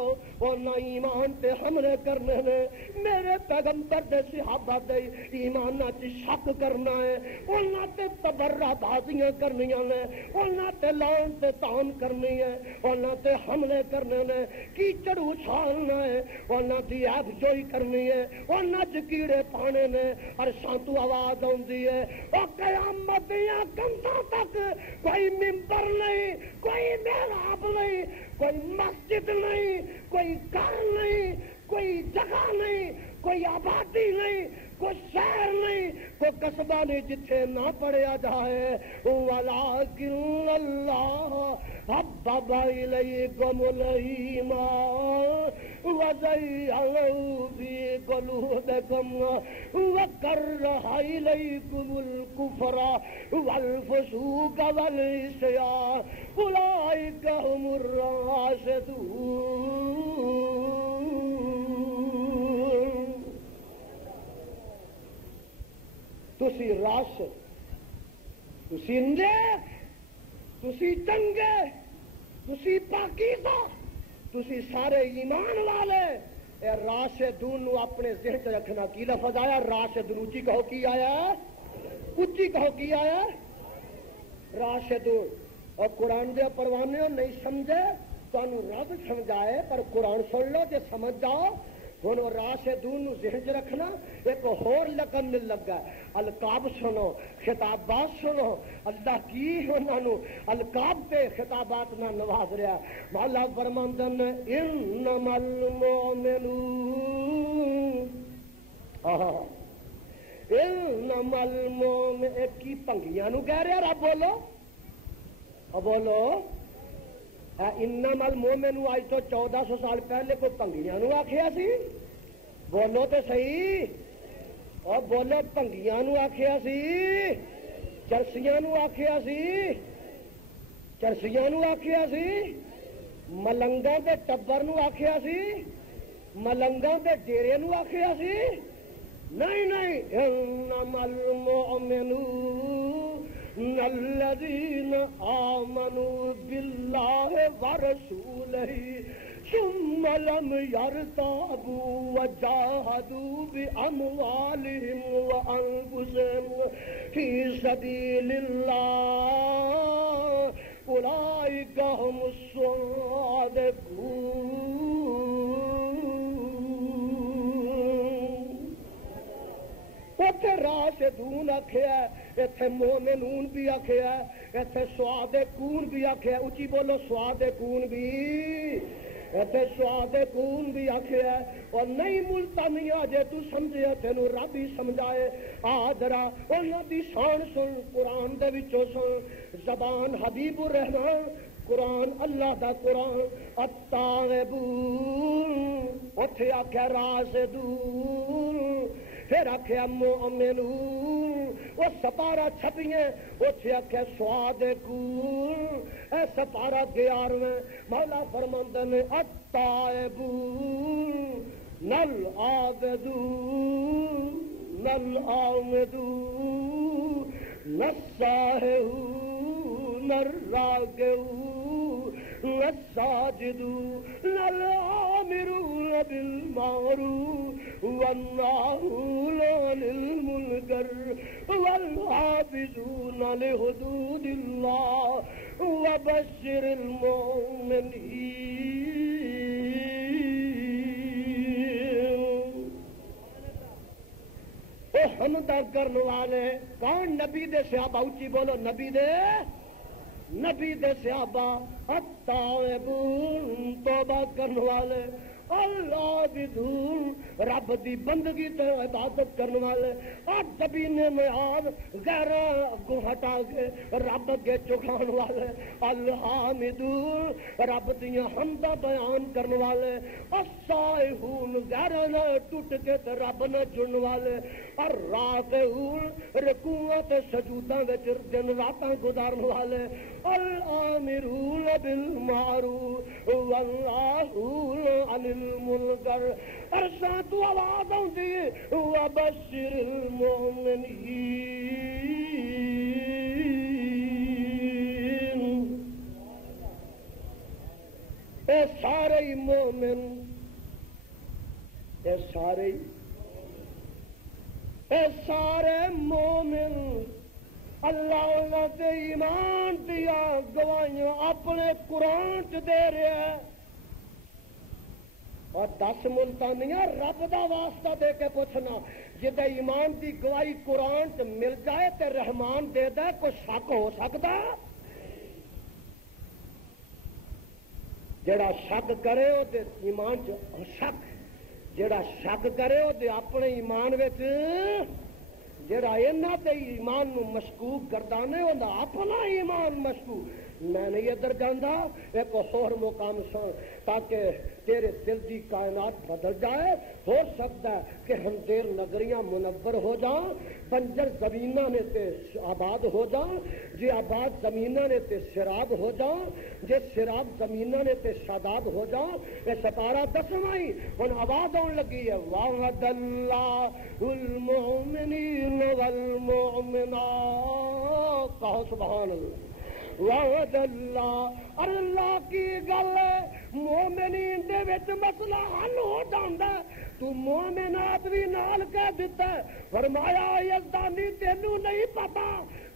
انہاں ایمان تے حملے کرنے نے. میرے پیغمبر دے صحابہ دے ایمان چ شک کرنا ہے, انہاں تے تبرہ بازیاں کرنیاں نے, انہاں تے لان تے تان کرنی ہے, انہاں تے حملے کرنے نے, کیچڑ اچھالنا ہے, انہاں دی عیب جوئی کرنی ہے, انہاں چ کیڑے پانے نے. عرشاں تو آواز آندی ہے او قیامت دیاں کنتاں تک کوئی ممبر نہیں, کوئی محراب نہیں, کوئی مسجد نہیں, کوئی گھر نہیں, کوئی جگہ نہیں, کوئی آبادی نہیں, کوئی شہر نہیں, کوئی قصبہ نہیں جتھے نہ پڑھیا جائے. وَلَٰكِنَّ اللَّهَ حَبَّبَ إِلَيْكُمُ الْإِيمَانَ وَزَيَّنَهُ فِي قُلُوبِكُمْ وَكَرَّهَ إِلَيْكُمُ الْكُفْرَ وَالْفُسُوقَ وَالْعِصْيَانَ أُولَٰئِكَ هُمُ الرَّاشِدُونَ. تسی راشد، تسی نیک، تسی چنگے، تسی پاکیزہ، تسی سارے ایمان والے، اے راشدون نو اپنے ذہن چ رکھنا۔ کی لفظ آیا؟ راشدون۔ اچھی کہو کی آیا؟ اچھی کہو کی آیا؟ راشدون۔ اور قرآن دے پروانے ہو نہیں سمجھے تو رب سمجھائے، پر قرآن سن لو جے سمجھ جاؤ۔ ہن راشدون نو ذہن چ رکھنا۔ ایک ہور لقب مل لگا، القاب سنو، خطابات سنو، اللہ کی انہاں نو القاب تے خطابات نہ نواز رہا۔ مولا فرماندن انما المؤمنون، انما المؤمن، ایک کی پنگیاں نو کہہ رہا رب، بولو بولو، انما المؤمن آج تو 1400 سال پہلے کوئی پنگیاں نو آخیا سی؟ بولو تو صحیح، اور بولو پنگیاں نو آخیا سی، چرسیاں نو آخیا سی، چرسیاں نو آخیا سی، ملنگاں دے ٹبر نو آخیا سی، ملنگاں دے ڈیرے نو آخیا سی؟ نہیں نہیں، انما المؤمنون الذين آمنوا بالله ورسوله ثم لم يرتابوا وجاهدوا بأموالهم وأنفسهم في سبيل الله أولئك هم الصادقون۔ اتنے راشدون آخیا، اتنے مومنون بھی آخیا، اتنے صادقون بھی آخیا۔ اچھی بولو، صادقون بھی، اتنے صادقون بھی آخیا۔ اور نہیں ملتا میاں جے تو سمجھے تینوں رب ہی سمجھائے۔ آدرا انہاں دی شان سن، قرآن دے وچوں سن، زبان حبیب الرحمان، قرآن اللہ دا قرآن۔ التائبون، اتھے آخیا راشدون، پھر آخیا مومنون، وہ سپارہ چھپیے، اتھے آخیا صادقون، اے سپارہ 11ویں۔ مولا فرماندے نے التائبون نل عابدون نل عامدون نالساہون الراکعون والساجدون الآمرون بالمعروف والناهون عن المنکر والحافظون لحدود اللہ وبشر المؤمنین۔ او حمدہ کرنے والے کون؟ نبی دے صحابہ، اچھی بولو، نبی دے صحابہ۔ التائبون، توبہ کرنے والے، العابدون، رب دی بندگی تے عبادت کرنے والے، آدبین میعاد، غیر کو ہٹا کے رب کے چکھان والے، الحامدون، رب دیاں حمدہ بیان کرنے والے، السائحون، غیر نہ ٹوٹ کے تے رب نہ جڑن والے، الراکعون، رکوعاں تے سجوداں وچ دن راتاں گزارن والے، الآمرون بالمعروف والناہون عن المنکر۔ ارساں تو آواز آؤندی وبشر المؤمنین۔ اے سارے مومن، اے سارے مومن اللہ دے ایمان دیا گواہیاں اپنے قرآن چ دے رہے ہیں۔ اور 10 ملتانیاں رب دا واسطہ دے کے پوچھنا، جدے ایمان دی گواہی قرآن چ مل جائے تے رحمان دے دے، کوئی شک ہو سکتا؟ جڑا شک کرے او دے ایمان چ شک، جڑا شک کرے او دے اپنے ایمان وچ، جڑا انہاں تے ایمان نو مشکوک گردانے ہوندا اپنا ایمان مشکوک۔ میں نہیں ادھر جانا، ایک اور مقام سن تاکہ تیرے دل کی کائنات بدل جائے۔ ہو سکتا ہے کہ ہم دیر نگریاں منور ہو جائیں، بنجر زمیناں نے تے آباد ہو جائیں، جی آباد زمیناں نے تے سراب ہو جائیں، جی سراب زمیناں نے تے شاداب ہو جائیں۔ یہ ستارہ دسوائی ہن آواز آن لگی ہے، وعد اللہ المؤمنین والمؤمنات، کہو سبحان اللہ۔ وعد اللہ، اور اللہ کی گل ہے، مومنین دے وچ مسئلہ حل ہو جاندا ہے، تو مومنات بھی نال کہہ دیتا ہے، فرمایا یزدانی تینوں نہیں پتا،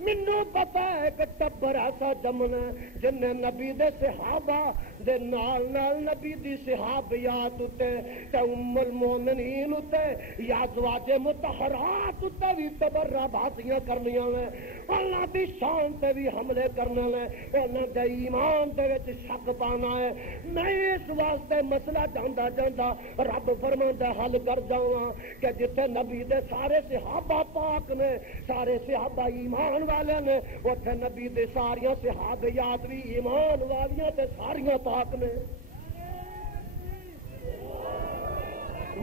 مینوں پتا ہے۔ ایک ٹبر ایسا جمنا جن نے نبی دے صحابہ دے نال نال نبی دی صحابیات اتے تے ام المومنین اتے یا ازواج مطہرات اتے بھی تبرہ باتیاں کرنیاں میں، اللہ دی شان تے بھی حملے کرنا ہے، اللہ دے ایمان دے وچ شک پانا ہے۔ میں اس واسطے مسئلہ جاندا جاندا رب فرماندا حل کر جاواں کہ جتھے نبی دے سارے صحابہ پاک نے، سارے صحابہ ایمان والے نے، اتنے نبی دے ساریاں صحابیات بھی ایمان والیاں تے ساریاں پاک نے۔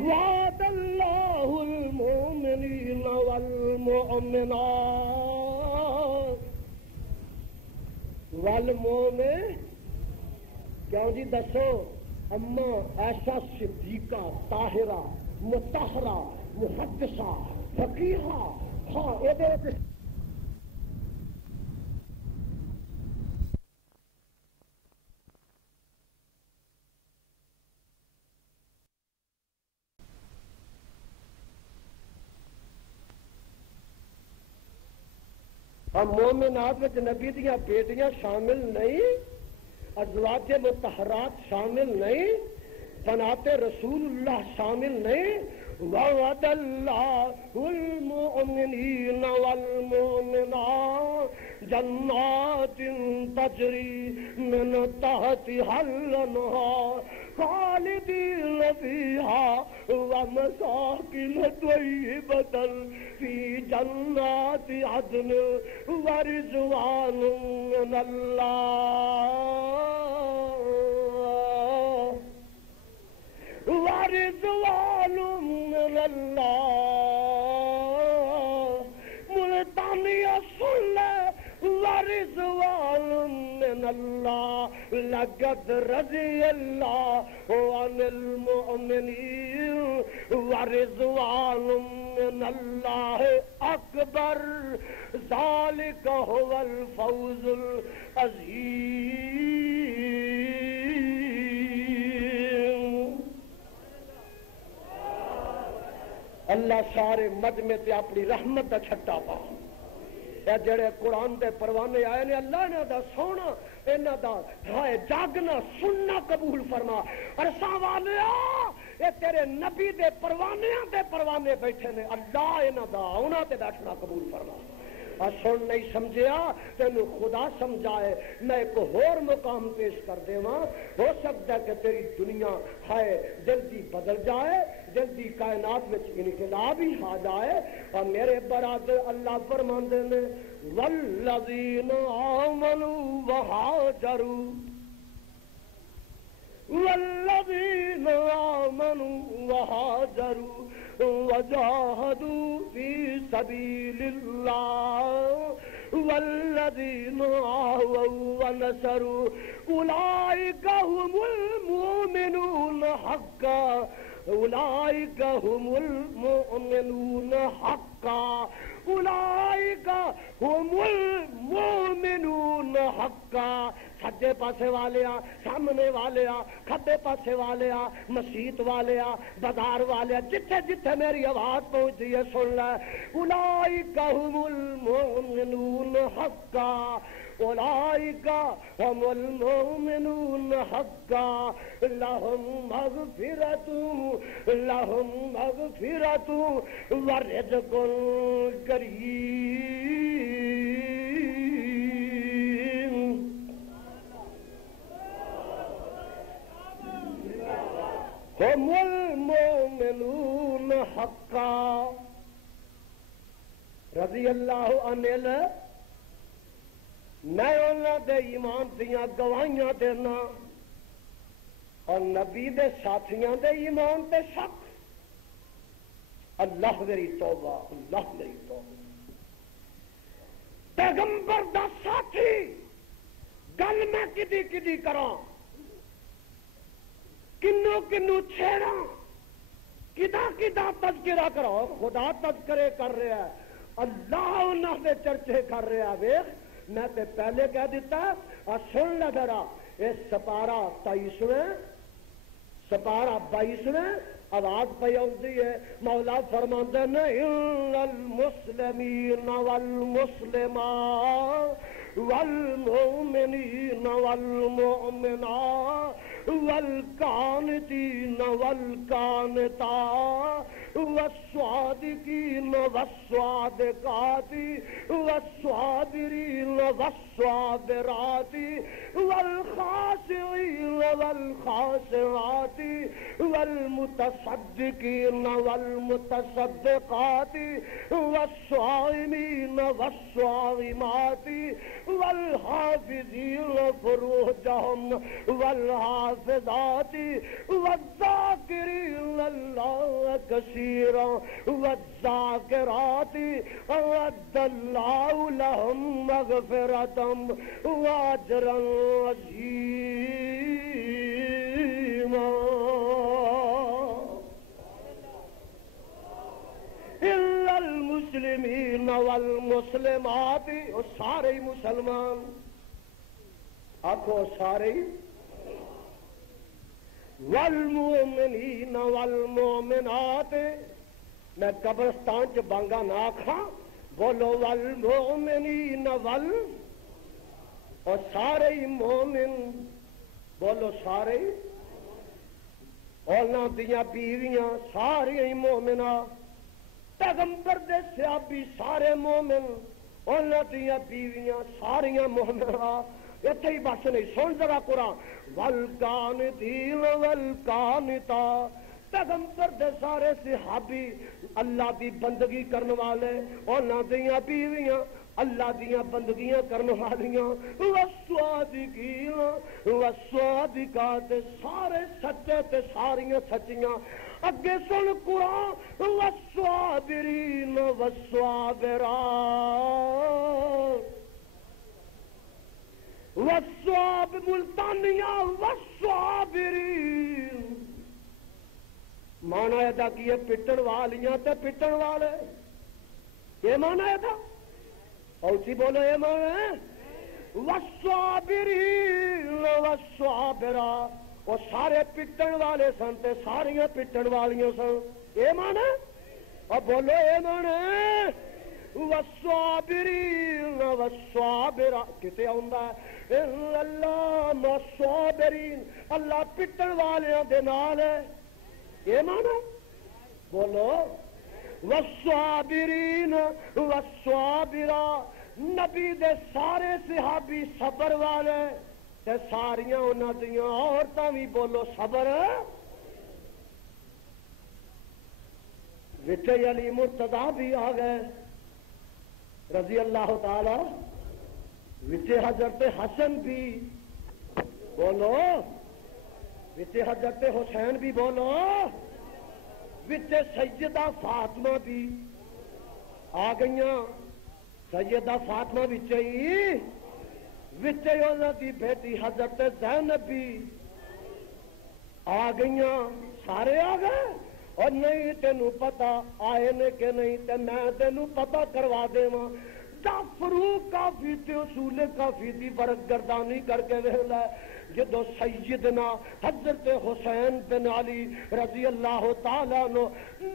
وعد اللہ المؤمنین والمؤمنات والمؤمن، کیوں جی دسو؟ اما ایسا صدیقہ طاہرہ مطہرہ محدثہ فقیہہ، ہاں یہ مومنات وچ نبی دیاں بیٹیاں شامل نہیں، ازواج مطہرات شامل نہیں، بنات رسول اللہ شامل نہیں۔ وعد اللہ المؤمنین والمؤمنات جنات تجری من تحتها الانہار خالدین فیہا ومساکن طیبۃ فی جنات عدن ورضوان من اللہ ورضوان من اللہ۔ ملتانیہ سن لے، ورضوان من اللہ، لقد رضی اللہ عن المؤمنین ورضوان من اللہ اکبر، ذالک هو الفوز العظیم۔ اللہ سارے مجمع تے اپنی رحمت دا چھٹا پا، اے جڑے قرآن دے پروانے آئے نے، اللہ نے دا سونا انہاں دا ہائے جاگنا سننا قبول فرما۔ عرصہ والے اے تیرے نبی دے پروانیاں دے پروانے بیٹھے نے، اللہ انہاں دا آنا تے بیٹھنا قبول فرما۔ سن نہیں سمجھیا تینو خدا سمجھائے۔ میں ایک اور مقام پیش کر دیواں، ہو سکتا ہے کہ تیری دنیا ہے جلدی بدل جائے، جلدی کائنات میں انقلاب ہی آ جائے۔ اور میرے برادر اللہ فرماندے نے والذین آمنوا وہاجروا، والذین آمنوا وہاجروا وجاہدوا فی سبیل اللہ والذین آووا ونصروا اولئک هم المؤمنون حقا، اولئک هم المؤمنون حقا، اولئک هم المؤمنون حقا۔ سجے پاسے والیا، سامنے والیا، کھبے پاسے والیا، مسیت والیا، بازار والیا، جتھے جتھے میری آواز پہنچی ہے سن لے۔ اولئک هم المؤمنون حقا، اولئک هم المؤمنون حقا، لهم مغفرۃ، لهم مغفرۃ ورزق کریم۔ هم المؤمنون حقا، رضی اللہ عنہ میں انہاں دے ایمان دیاں گواہیاں دینا اور نبی دے ساتھیاں دے ایمان تے شک۔ اللہ میری توبہ، اللہ میری توبہ۔ پیغمبر دا ساتھی گل میں کدی کدی کراں، کنو کنو چھیڑاں، کدا کدا تذکرہ کرو، خدا تذکرے کر رہا ہے، اللہ انہاں دے چرچے کر رہا ہے۔ ویکھ میں تے پہلے کہہ دیتا اور سن لے ذرا، یہ سپارہ 23ویں سپارہ 22ویں آواز پہ آتی ہے، مولا فرماندے نے ان المسلمین والمسلمات والمؤمنین والمؤمنات والقانتین والقانتات والصادقین والصادقات والصابرین والصابرات والخاشعین والخاشعات والمتصدقین والمتصدقات والصائمین والصائمات والحافظین فروجهم والحافظات والذاکرین اللہ کثیرا والذاکرات اعد اللہ لهم مغفرۃ واجرا عظیما۔ الا المسلمین والمسلمات، سارے مسلمان، آخو سارے، والمؤمنین والمؤمنات، میں قبرستان چ بانگا نہ آکھاں، بولو والمؤمنین اور سارے مومن، بولو سارے، اونا دیاں بیویاں ساری مومنہ، پیغمبر دے صحابی سارے مومن، اونا دیاں بیویاں ساریاں مومنہ۔ اتنے ہی بس نہیں، سن ذرا قرآن، والقانتین والقانتات، پیغمبر دے سارے صحابی اللہ دی بندگی کرنے والے، اونا دیاں بیویاں اللہ دیاں بندگیاں کرنے والیاں، والصادقین والصادقات، سارے سچے تے ساریاں سچیاں۔ اگے سن قرآن، والصابرین والصابرات، والصاب ملتانیہ والصابرین، مانا ادا کیے پٹن والیاں تے پٹن والے، یہ مانا ہے تھا، اونچی بولو یہ مانا ہے، والصابرین والصابرات، وہ سارے پٹن والے سن تے ساریاں پٹن والیاں سن، یہ مانا ہے، اور بولو یہ مانا ہے، والصابرین والصابرات، کتے آندا ہے اللہ مصابرین، اللہ پٹن والیاں دے نال ہے، یہ مانا، بولو والصابرین والصابرات، نبی دے سارے صحابی صبر والے تے ساریاں انہاں دیاں عورتاں بھی بولو صبر۔ وچ علی مرتضیٰ بھی آ گئے رضی اللہ تعالی، وچ حضرت حسن بھی بولو، وچ حضرت حسین بھی بولو، وچ سیدہ فاطمہ بھی آ گئیاں، سیدہ فاطمہ وچ ہی، وچ انہاں دی بیٹی حضرت زینب بھی آ گئیاں، سارے آ گئے۔ اور نہیں تینوں پتا آئے نے کہ نہیں تے میں تینوں پتا کروا دیواں، فروغ کافی تے اصول کافی دی برگردانی کر کے ویلا جدو سیدنا حضرت حسین بن علی رضی اللہ تعالیٰ عنہ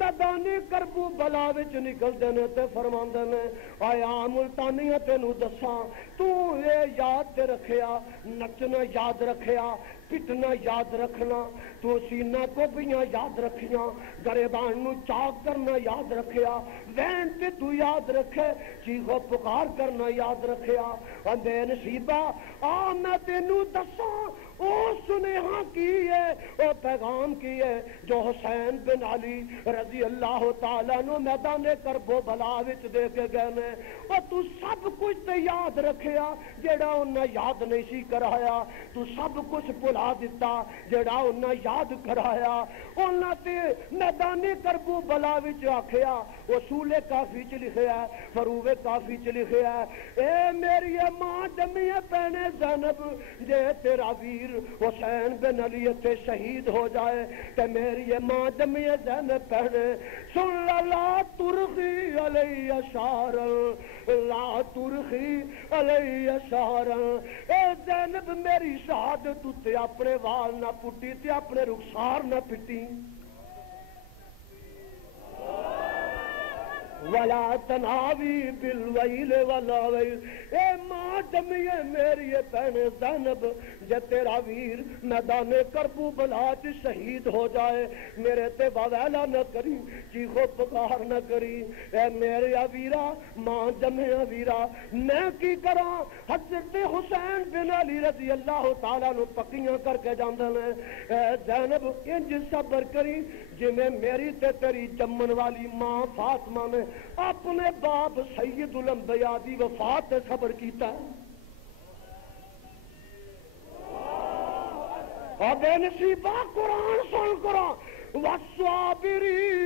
میدانی کربو بلا وچ نکلدے نے تے فرماندے نے، آیا ملتانیاں تینوں دساں، تو یہ یاد تے رکھیا، نچنا یاد رکھیا، پٹنا یاد رکھنا، تو سینہ کوبیاں یاد رکھیاں، گریبان نو چاک کرنا یاد رکھیا، وین تے تو یاد رکھے، چیخو پکار کرنا یاد رکھیا، اندے نصیبہ آ میں تینوں دساں او سنیہا کی ہے، او پیغام کی ہے جو حسین بن علی رضی اللہ تعالیٰ نو میدان کربلا وچ دے کے گئے نے۔ او تو سب کچھ تے یاد رکھیا جیڑا انہاں یاد نہیں سی کرایا، تو سب کچھ بھلا دیتا جیڑا انہاں یاد کرایا۔ انہاں تے میدان کربلا وچ آکھیا، اصول کافی چ لکھیا ہے، فروغ کافی چ لکھیا ہے، اے میری ماں جمی پہنے زینب، جے تیرا ویر حسین بن علی تے شہید ہو جائے تے میری ماں جمی زینب پہنے، سن لا ترخی علی شارا لا ترخی علی شارا، اے زینب میری شہادت تے اپنے وال نہ پٹی تے اپنے رخسار نہ پٹی، ولا تناوی بالویل ولا ویل، اے ماں جمیے میری پہنے زینب، جے تیرا ویر میدان کربلا چ شہید ہو جائے میرے تے واویلا نہ کری، چیخو پکار نہ کری، اے میرے ویرا ماں جمیا ویرا میں کی کراں۔ حضرت حسین بن علی رضی اللہ تعالیٰ نو پکیاں کر کے جاندے نے، اے زینب انج صبر کری جی میں میری تے تیری جمن والی ماں فاطمہ نے اپنے باپ سید الانبیاء دی وفات تے صبر کیتا ہے۔ اور بے نصیبہ قرآن سن قرآن، والصابرین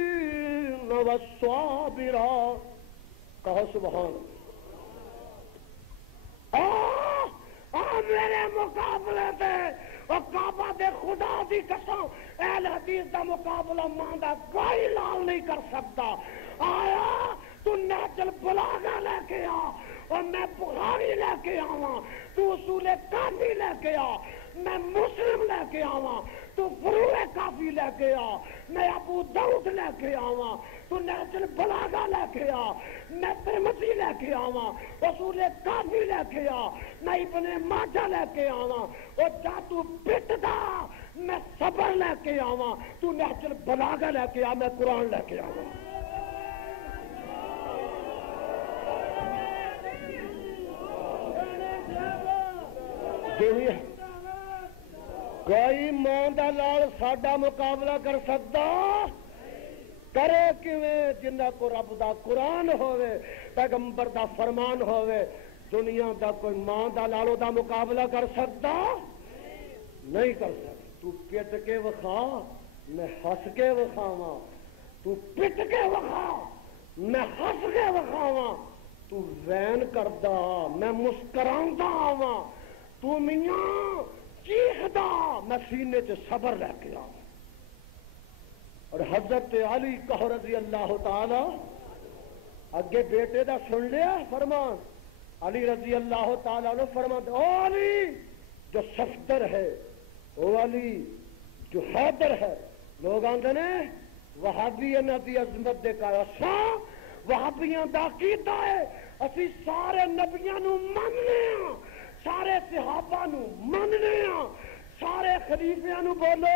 والصابرات، کہو سبحان اللہ۔ میرے مقابلے تے اور کعبہ دے خدا دی قسم اہل حدیث دا مقابلہ ماں دا کوئی لال نہیں کر سکتا۔ آیا تو نیچل بلاغہ لے کے آ اور میں بخاری لے کے آواں، تو اصول کافی لے کے آ، میں مسلم لے کے آواں، تو فروع کافی لے کے آ، میں ابو داؤد لے کے آواں، تو نیچل بلاغہ لے کے آ، میں ترمذی لے کے آواں، اصول کافی لے کے آ، میں ابن ماجہ لے کے آواں، اور جا تو پٹ دا میں صبر لے کے آواں، تو نیچل بلاغہ لے کے آ، میں قرآن لے کے آواں۔ کوئی ماں دا لال ساڈا مقابلہ کر سکتا؟ کرے کیویں؟ جنہ کو رب دا قرآن ہوئے، پیغمبر دا فرمان ہوئے، دنیا دا کوئی ماں دا لالو دا مقابلہ کر سکتا؟ نہیں کر سکتا۔ تو پٹ کے وکھا میں ہس کے وکھاواں، تو پٹ کے وکھا میں ہس کے وکھاواں، تو وین کردا میں مسکراندا آواں، تو میاں چیخدا میں سینے چ صبر لے کے آواں۔ اور حضرت علی کہو رضی اللہ تعالی اگے بیٹے دا سن لیا فرمان، علی رضی اللہ تعالیٰ نے فرمایا او علی جو صفدر ہے، او علی جو حیدر ہے۔ لوگ آندے نے وہابی نبی عظمت دے کا اساں وہابیاں دا عقیدہ ہے اسی سارے نبیاں نو مننے ہاں، سارے صحابہ نو مننے ہاں، سارے خلیفیاں نو بولو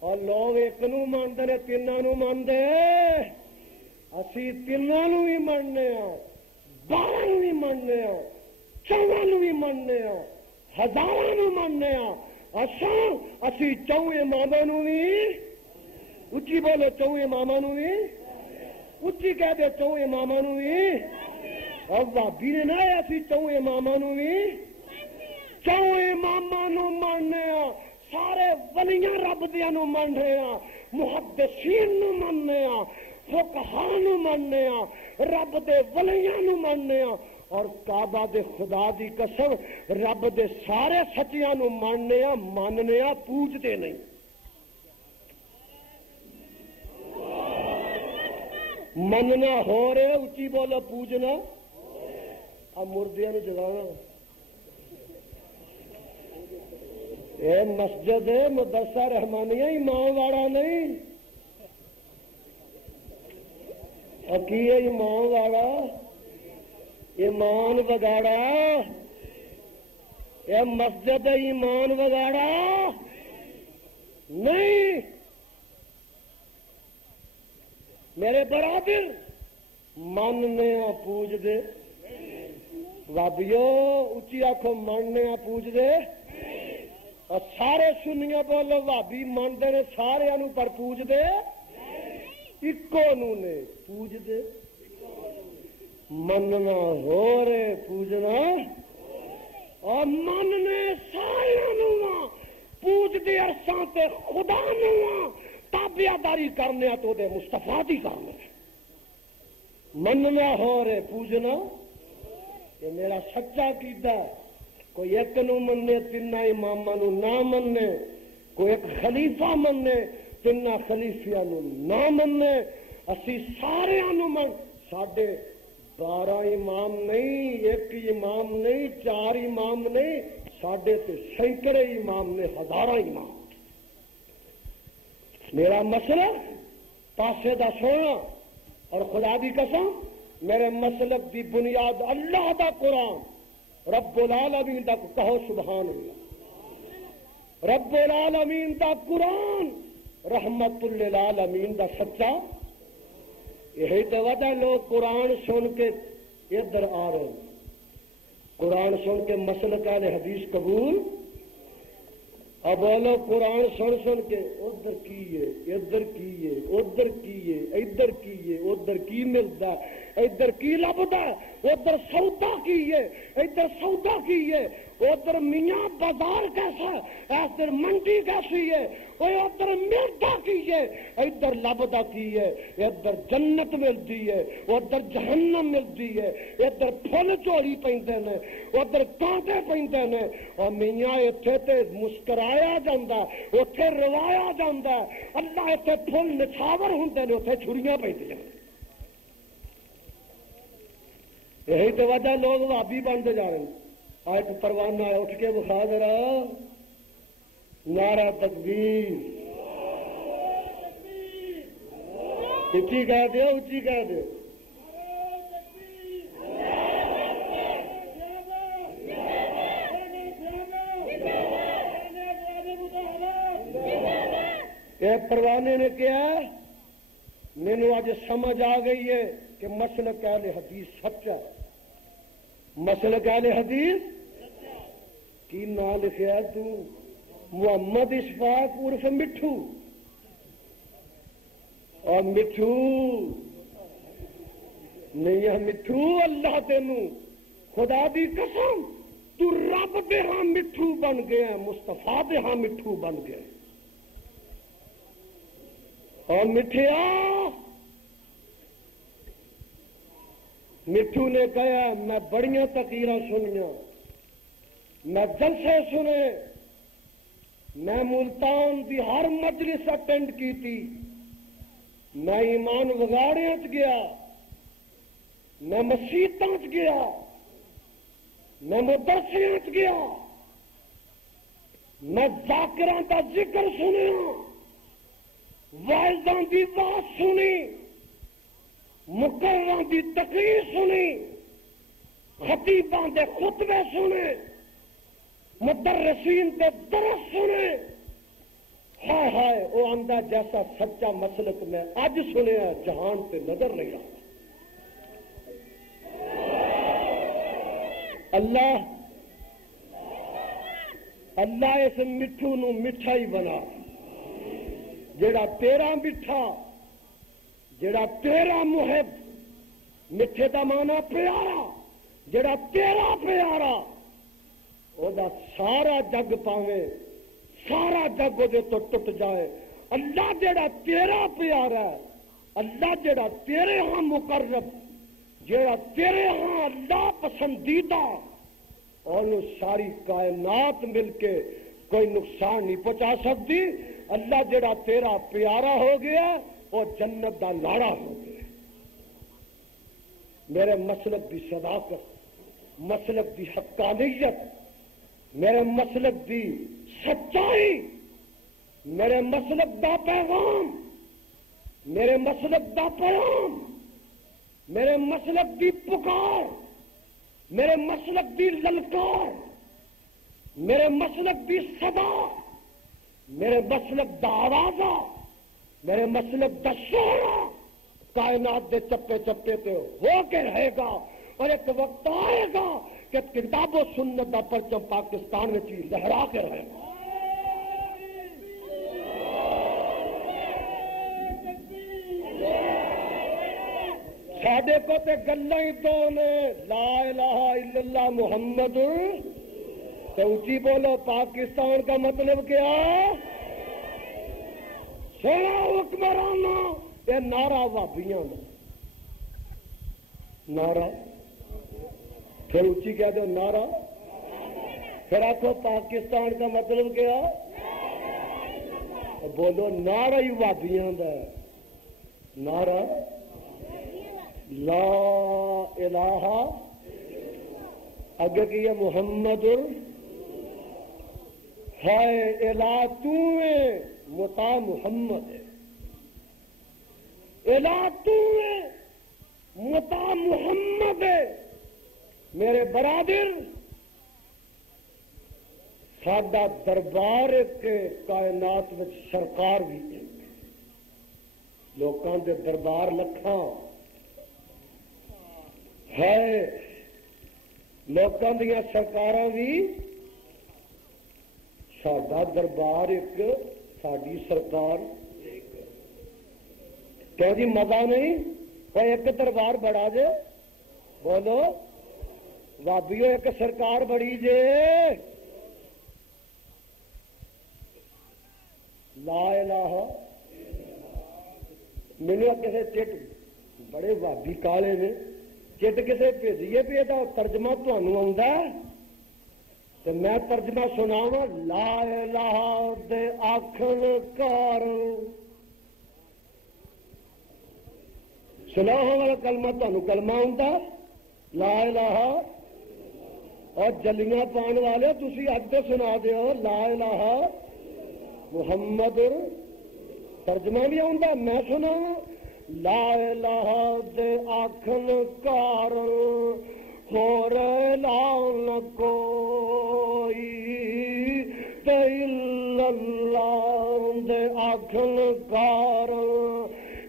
اور لوگ ایک نو ماندے نے تینوں نو ماندے، اسی تینوں نو بھی مننے ہاں، 12 نو بھی مننے ہاں، 14 نو بھی مننے ہاں، 1000 نو مننے ہاں، اسی 4 اماماں نو بھی اچھی بولو 4 اماماں نو بھی اچھی کہہ دے 4 اماماں نو بھی، اور بھابی نے نہ اسی 4 اماماں نو بھی 4 اماماں نو مننے ہاں، سارے ولیاں رب دیاں نو من رہے ہیں، محدثین نو مننے ہیں، فقہاء نو مننے ہیں، رب دے ولیاں نو مننے ہیں، اور کعبہ دے خدا دی قسم رب دے سارے سچیاں نو مننے ہیں، پوجتے نہیں۔ مننا ہو رہے اچھی بولو پوجنا، اب مردیاں نے جگانا۔ اے مسجد مدرسہ رحمانیہ ایمان والا نہیں، اور کی ہے ایمان والا؟ ایمان بگاڑا، اے مسجد ایمان بگاڑا نہیں۔ میرے برادر ماننے پوج دے بابیو اچھی آخو ماننے پوج دے اور سارے سنیاں بولو بھابی مانتے نے سارے پر پوج دے اکو نو نے پوج دے مننا ہو رہے پوجنا اور مننے سارے پوج دے ارساں تے خدا نو تابعداری کرنے تو دے مصطفیٰ دی کرنے مننا ہو رہے پوجنا یہ میرا سچا کیتا کوئی ایک نو مننے تین اماماں نو نہ مننے کوئی ایک خلیفہ مننے تین خلیفیاں نو نہ مننے اسی سارے نو من ساڈے 12 امام نہیں ایک امام نہیں 4 امام نہیں ساڈے تے سینکڑے امام نے ہزاراں امام میرا مسلک پاسے دا سونا اور خدا دی قسم میرے مسلک دی بنیاد اللہ دا قرآن رب العالمین دا کہو سبحان اللہ رب العالمین دا قرآن رحمت للعالمین دا سچا یہی تو وجہ لوگ قرآن سن کے ادھر آ رہے ہیں قرآن سن کے مسلک اہل حدیث قبول اب بولو قرآن سن کے ادھر کیے ادھر کیے ادھر کیے ادھر کیے ادھر کی ملتا ادھر کی لبدا ادھر سودا کیے ادھر سودا کیے ادھر میاں بازار کیسا ادھر منڈی کیسی ہے ادھر ملتا کیے ادھر لبدا کیے ادھر جنت ملتی ہے ادھر جہنم ملتی ہے ادھر پھل چوری پیندے نے ادھر کانٹے پیندے نے اور میاں اتنے تے مسکرایا جاندہ اتنے روایا جاندہ اللہ اتنے پھل نچھاور ہوندے نے اتنے چھریاں پیندے ہیں یہی تو وجہ لوگ وہابی بنتے جا رہے ہیں ایک پروانہ اٹھ کے بخا ذرا نعرہ تکبیر اچھی کہہ دو اچھی کہہ دو ایک پروانے نے کیا مینو آج سمجھ آ گئی ہے کہ مسلک اہل حدیث سچا مسلک اہل حدیث کی نام لکھا ہے تو محمد اشفاق عرف مٹھو اور مٹھو نہیں ہے مٹھو اللہ تینوں خدا دی قسم تو رب دے ہاں مٹھو بن گیا مصطفیٰ دے ہاں مٹھو بن گیا اور مٹھیا مٹھو نے کہا میں بڑیاں تقریراں سنیاں میں جلسے سنے میں ملتان دی ہر مجلس اٹینڈ کی تھی میں ایمان وگاڑیاں چ گیا میں مسیتاں چ گیا میں مدرسیاں چ گیا میں ذاکراں دا ذکر سنیا واعظاں دی واز سنی مقرراں دی تقریر سنی خطیباں دے خطبے سنے مدرسین دے درس سنے ہائے ہائے وہ آندہ جیسا سچا مسلک میں اج سنیا جہان تے نظر نہیں آتا اللہ اس مٹھو نو مٹھا ہی بنا جڑا تیرا مٹھا جڑا تیرا محب مٹھے دا مانا پیارا جڑا تیرا پیارا او دا سارا جگ پاوے سارا جگ دے تو ٹوٹ جائے اللہ جڑا تیرا پیارا ہے اللہ جڑا تیرے ہاں مقرب جڑا تیرے ہاں اللہ پسندیدہ اور ساری کائنات مل کے کوئی نقصان نہیں پہنچا سکتی اللہ جڑا تیرا پیارا ہو گیا اور جنت دا لاڑا ہو گیا میرے مسلک دی صداقت مسلک دی حقانیت میرے مسلک دی سچائی میرے مسلک دا پیغام میرے مسلک دا پیام میرے مسلک دی پکار میرے مسلک دی للکار میرے مسلک دی صدا میرے مسلک دا آوازہ میرے مسلک دا شعرا کائنات دے چپے چپے تے ہو کے رہے گا، اور ایک وقت آئے گا کہ کتاب و سنت دا پرچم پاکستان میں چیز لہرا کے رہے گا۔ ساڈے کو تے گلاں ہی تو نے لا الہ الا اللہ محمد، تو اونچی بولو پاکستان کا مطلب کیا؟ سونا حکمرانہ، یہ نعرہ وابیاں نے، نعرہ پھر اونچی کہہ دو نعرہ، پھر آخو پاکستان کا مطلب کیا؟ بولو نعرہ ہی وابیاں دا ہے، نعرہ لا الہ، اگر کہ یہ محمد ہے الہ تو ہے، متا محمد ہے، الہ تو ہے، متا محمد ہے۔ میرے برادر، سادہ دربار کے کائنات میں سرکار بھی ہے، لوکاں دے دربار لکھاں ہے، لوکاں دیاں سرکاراں بھی، سادہ دربار ایک، ساڈی سرکار کہ جی مزہ نہیں، وہ ایک دربار بڑا جے، بولو وابیو ایک سرکار بڑی جے، لا الہ۔ مینوں کسے چٹ بڑے وابی کالے نے چٹ کسے بھیجیے بھی یہ ترجمہ تمہیں آؤں تو میں ترجمہ سناواں، لا الہ دے آکھن کار، سناؤ والا کلمہ تمہیں کلمہ آؤں، لا الہ، اور جلیاں پان والے تسی اب تو سنا دیو، لا الہ محمد، ترجمہ بھی آؤں میں سنا، لا الہ دے آکھن کار، ہور الہ کوئی تے الا اللہ دے آکھن کار،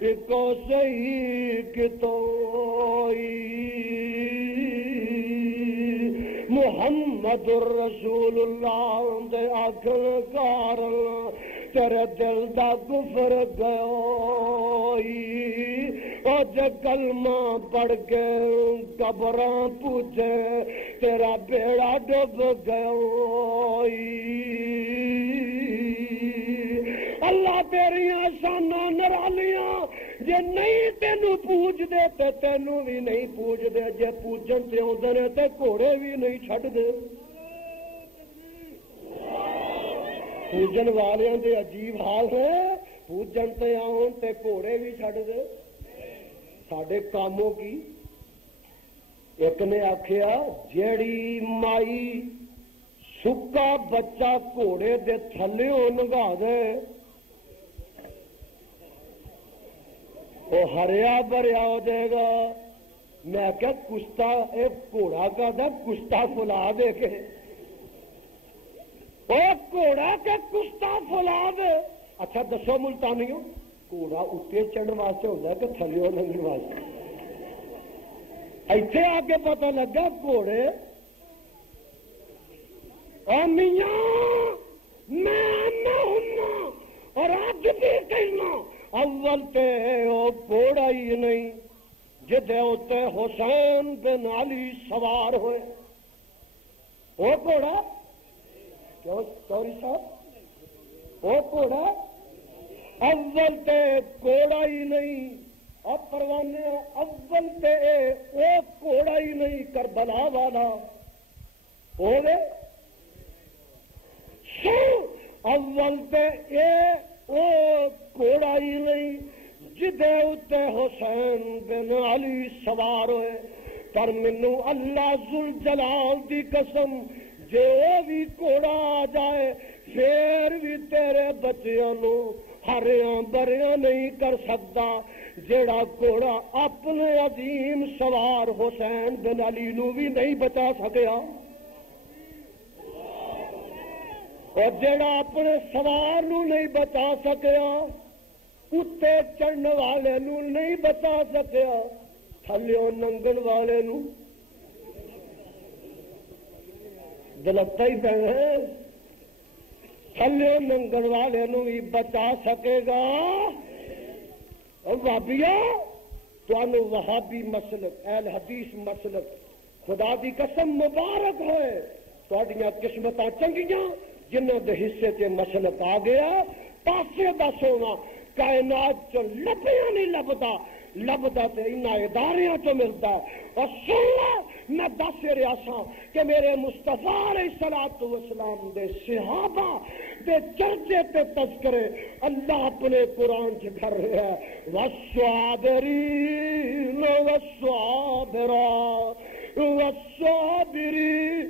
اکو صحیح کتوئی محمد رسول اللہ دے آکھن کار، تیرے دل دا کفر گئی، او جے کلمہ پڑھ کے قبراں پوچھے، تیرا بیڑا ڈب گئی۔ اللہ تیری احساناں نرالیاں، جے نہیں تینوں پوج دے تے تینوں بھی نہیں پوج دے، جے پوجن تے اوندے نے تے گھوڑے بھی نہیں چھڈ دے۔ پوجن والوں دے عجیب حال ہے، پوجن تے آن تے گھوڑے بھی چھڈ دے۔ ساڈے کاموں کی ایک نے آکھیا، جیڑی مائی سکا بچہ گھوڑے دے تھلیوں نگا دے، وہ ہریا بھریا ہو جائے گا۔ میں کیا کشتا ایک گھوڑا کا تھا، کشتا فلا دے کے، گھوڑا کے کشتا فلا دے۔ اچھا دسو ملتانیوں، گھوڑا اتنے چڑھنے واسطے ہوتا ہے کہ تھلیوں لنگنے واسطے؟ ایتھے آ کے پتہ لگا گھوڑے، اور میاں میں ہوں اور آج بھی کہنا، اول تے او گھوڑا ہی نہیں جدے اتنے حسین بن علی سوار ہوئے، وہ گھوڑا کیوں چوری صاحب، وہ گھوڑا اول تے گھوڑا ہی نہیں، اب پروانے اول تے وہ گھوڑا ہی نہیں، کربلا والا ہوئے سو اول تے او گھوڑا ہی نہیں جدے اتنے حسین بن علی سوار ہوئے۔ پر مینوں اللہ ذوالجلال دی قسم، جے وہ بھی گھوڑا آ جائے پھر بھی تیرے بچیاں نو ہریاں بریاں نہیں کر سکتا جیڑا گھوڑا اپنے عظیم سوار حسین بن علی نو بھی نہیں بچا سکیا، اور جیڑا اپنے سوار نو نہیں بچا سکیا اتنے چڑھن والے نو نہیں بتا سکیا تھلیوں ننگن والے نو دلتا ہی پہ تھلیوں ننگن والے نو بھی بچا سکے گا؟ وہابیا تانوں وہابی مسلک اہل حدیث مسلک خدا دی قسم مبارک ہے تہاڈیاں قسمتاں چنگیاں جنہاں دے حصے تے مسلک آ گیا پاسے دا سونا کائنات چ لبیاں نہیں لبدا لبدا تے انہاں اداریاں چ ملدا اور سن لے میں دس رہا سا کہ میرے مصطفیٰ علیہ الصلوۃ والسلام دے صحابہ دے چرچے تے تذکرے اللہ اپنے قرآن چ کر رہا ہے والصابرین والصابرات والصابرين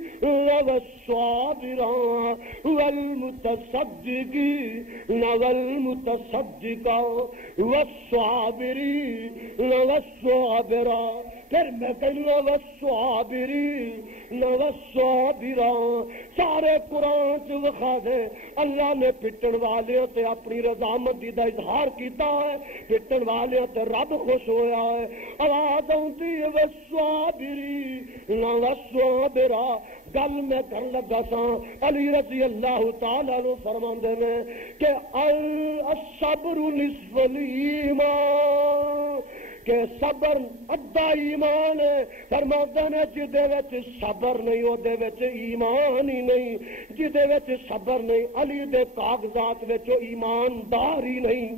والصابرات والمتصدقين والمتصدقات والصابرين والصابرات پھر میں کہنا والصابرين والصابرات سارے قرآن چ وکھا دے اللہ نے پٹن والے تے اپنی رضامندی دا اظہار کیتا ہے پٹن والے تے رب خوش ہویا ہے آواز آتی ہے والصابرين والصابرات گل میں کر لگا سا علی رضی اللہ تعالی عنہ فرماندے نے کہ الصبر نصف الایمان کہ صبر ادھا ایمان ہے فرماندے نے جدے وچ صبر نہیں او دے وچ ایمان ہی نہیں جدے وچ صبر نہیں علی دے کاغذات وچ ایماندار ہی نہیں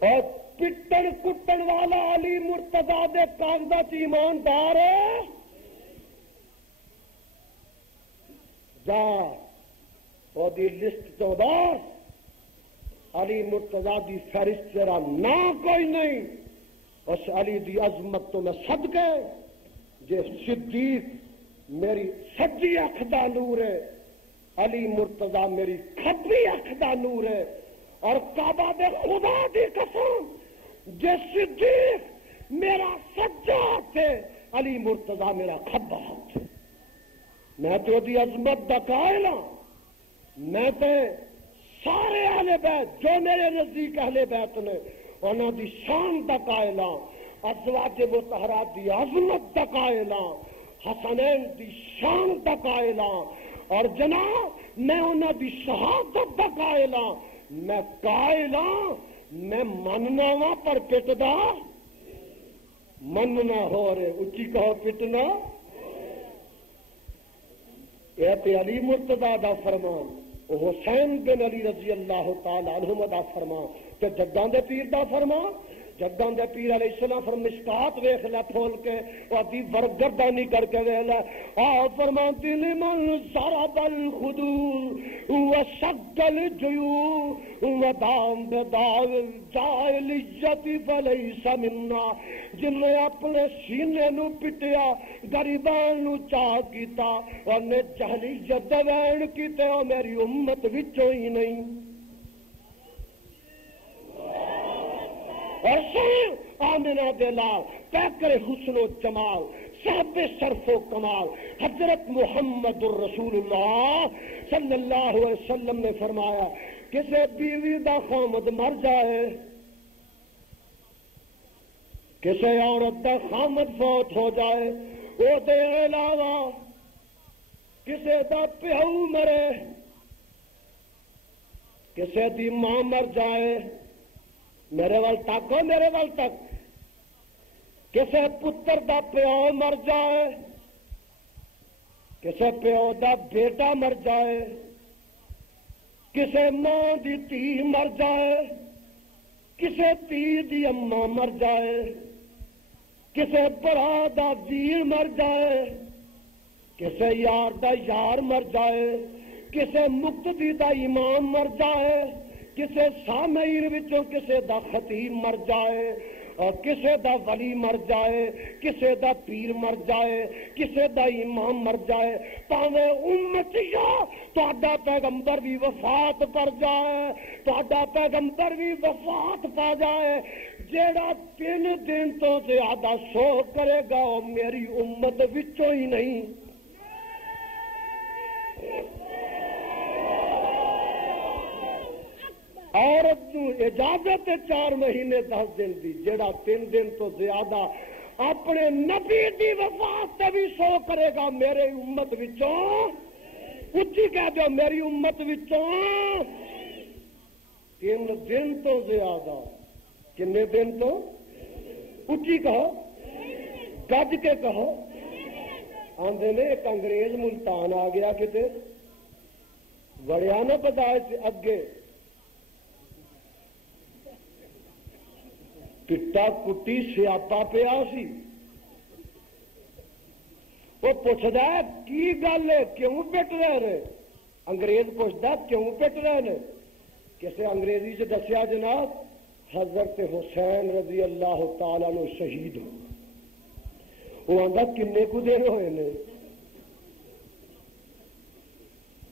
اور پٹن کٹن والا علی مرتضیٰ دے کاغذات ایماندار ہے جا وہ دی لسٹ تو بار علی مرتضیٰ دی فہرست تیرا نہ کوئی نہیں اس علی دی عظمت تو میں صدقے جے صدیق میری سجی اکھ دا نور ہے علی مرتضیٰ میری کھبی اکھ دا نور ہے اور کعبہ دے خدا دی قسم جے صدیق میرا سجا ہاتھ ہے علی مرتضیٰ میرا کھبا ہاتھ ہے میں تو دی عظمت دا قائل ہوں میں تے سارے اہل بیت جو میرے نزدیک اہل بیت نے انہاں دی شان دا قائل ہوں ازواج مطہرات دی عظمت دا قائل ہوں حسنین دی شان دا قائل ہوں اور جناب میں انہاں دی شہادت دا قائل ہوں میں قائل ہوں میں مننا وا پر پٹدا مننا ہو رہے اچھی کہو پٹنا یہ تے علی مرتضیٰ دا فرمان حسین بن علی رضی اللہ تعالی عنہ دا فرمان تے جگاں دے پیر دا فرمان جگاں دے پیر علیہ السلام فرم مشکات ویکھ لے کھول کے او دی ورگردانی کر کے ویکھ لے آ فرماتی لمن ضرب الخدود وشق الجیوب ودام بداء الجاہلیت فلیس منا جن نے اپنے سینے نو پٹیا غریباں نو چاہ کیتا اور نے جہلیت دے وین کیتے او میری امت وچوں ہی نہیں اور سن آمنہ دلال پیکر حسن و جمال صاحب شرف و کمال حضرت محمد الرسول اللہ صلی اللہ علیہ وسلم نے فرمایا کسی بیوی دا خامد مر جائے کسی عورت دا خامد فوت ہو جائے وہ دے علاوہ کسی دا پیو مرے کسی دی ماں مر جائے میرے وال تک ہو میرے وال تک کسے پتر دا پیو مر جائے کسے پیو دا بیٹا مر جائے کسے ماں دی تھی مر جائے کسے تھی دی اماں مر جائے کسے برا دا ویر مر جائے کسے یار دا یار مر جائے کسے مقتدی دا امام مر جائے کسے سامعین وچوں کسے دا خطیب مر جائے اور کسے دا ولی مر جائے کسے دا پیر مر جائے کسے دا امام مر جائے تاوے امتیا تہاڈا پیغمبر بھی وفات پر جائے تہاڈا پیغمبر بھی وفات پا جائے جیڑا 3 دن تو زیادہ سو کرے گا وہ میری امت وچوں ہی نہیں عورت نو اجازت ہے 4 مہینے 10 دن دی، جڑا 3 دن تو زیادہ اپنے نبی دی وفات تے بھی سو کرے گا میرے امت وچوں، اچھی کہہ دو میری امت وچوں 3 دن تو زیادہ، کنے دن تو؟ اچھی کہو، گج کے کہو۔ آندے نے ایک انگریز ملتان آ گیا کتے وڑیا نہ بدائے سے اگے پٹا کٹی سیاپا پیا سی، وہ پوچھتا ہے کی گل ہے کیوں پٹ رہے نے؟ انگریز پوچھتا کیوں پٹ رہے نے؟ کسے انگریزی سے دسیا جناب حضرت حسین رضی اللہ تعالیٰ نے شہید ہو، وہ آندا کنے کو دن ہوئے نے؟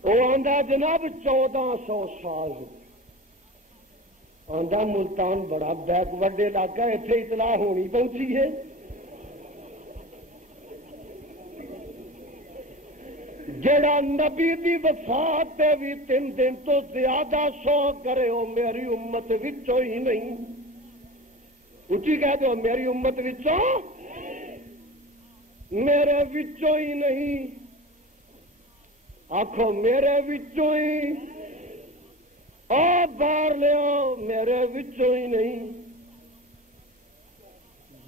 وہ آندا جناب 1400 سال ہو۔ آندا ملتان بڑا بیک ورڈ علاقہ، اتنے اطلاع ہونی پہنچی ہے۔ جڑا نبی دی وفات تے بھی 3 دن تو زیادہ سو کرے ہو میری امت وچوں ہی نہیں، اچھی کہہ دو میری امت وچوں، میرے وچوں ہی نہیں، آکھو میرے وچوں ہی، باہر لیا میرے وچوں ہی نہیں،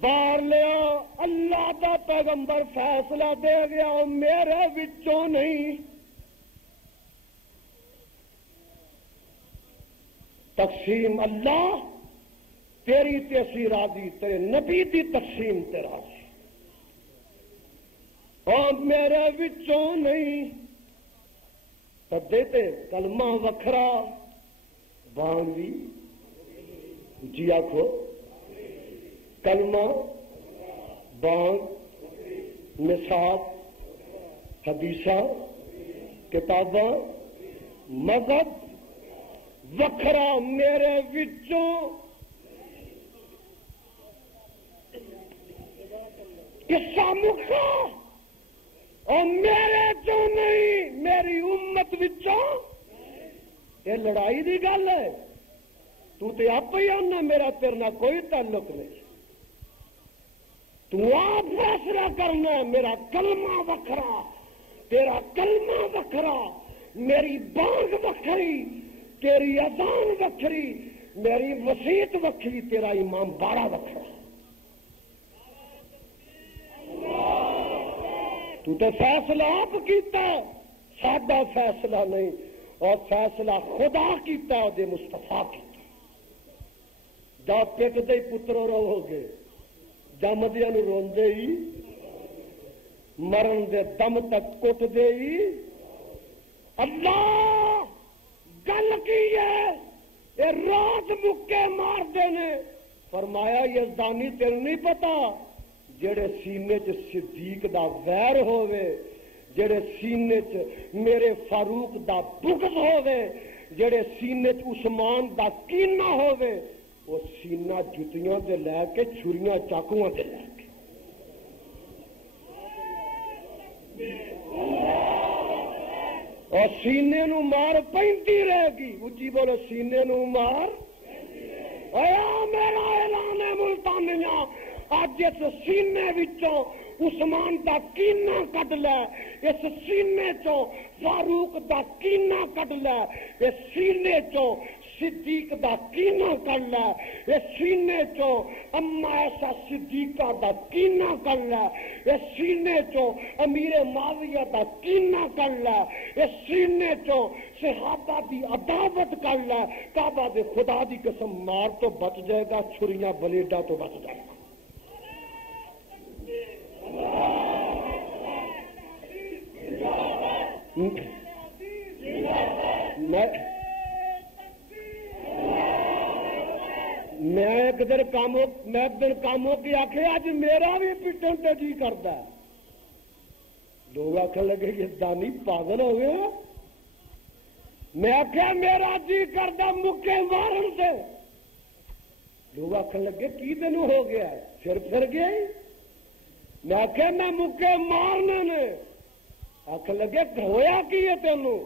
باہر لیا اللہ دا پیغمبر فیصلہ دے گیا میرے وچوں نہیں۔ تقسیم اللہ تیری تیسی راضی، تیرے نبی دی تقسیم تے راضی، اور میرے وچوں نہیں۔ تدے تے کلمہ وکھرا بانگ بھی جی آکھو، کلمہ بانگ نصاب حدیثاں کتاباں مذہب وکھرا میرے وچوں، قصہ مکا اور میرے چوں نہیں، میری امت وچوں۔ یہ لڑائی دی گل ہے، تو تے آپ ہی آنا میرا تیرے نال کوئی تعلق نہیں، تو آپ فیصلہ کرنا ہے۔ میرا کلمہ وکھرا، تیرا کلمہ وکھرا، میری بانگ وکھری، تیری اذان وکھری، میری وسیعت وکھری، تیرا امام باڑا وکھرا۔ تو تے فیصلہ آپ کیتا، سادہ فیصلہ نہیں، اور فیصلہ خدا کیتا دے مصطفیٰ کیتا۔ جا پٹ دے پترو رہو گے، جمدیاں نو روندے ہی، مرن دے دم تک کٹ دے ہی۔ اللہ گل کی ہے، یہ رات مکے مار دینے۔ فرمایا یزدانی تیرے نہیں پتا، جڑے سینے چ صدیق دا ویر ہووے، جڑے سینے چ میرے فاروق دا بغض ہووے، جڑے سینے چ عثمان دا کینہ ہووے، وہ سینہ جتیاں دے لے کے چھریاں چاقواں دے لے کے۔ اور سینے نو مار پینتی رہے گی، اچھی بولو سینے نو مار۔ ایا میرا اعلان ہے ملتانیاں، اج اس سینے وچوں عثمان دا کینہ کڈ لے، اس سینے چوں فاروق دا کینہ کڈ لے، اس سینے چوں صدیق دا کینہ کڈ لے، اس سینے چوں اما ایسا صدیقہ دا کینہ کڈ لے، اس سینے چوں امیر معاویہ دا کینہ کڈ لے، اس سینے چوں صحابہ دی عداوت کڈ لے۔ کعبہ دے خدا دی قسم مار تو بچ جائے گا، چھریاں بلیڈا تو بچ جائے گا۔ میں ایک دن کاموں کی آخے اج میرا بھی پٹن تے جی کرتا ہے، لوگ آخر لگے یہ دانی پاگل ہو گیا۔ میں آخیا میرا جی کرتا مکے مارن سے، لوگ آخر لگے کی تینوں ہو گیا ہے، سر پھر گیا ہی۔ میں آخیا میں مکے مارنے نے، آخر لگے ہویا کی ہے تینوں؟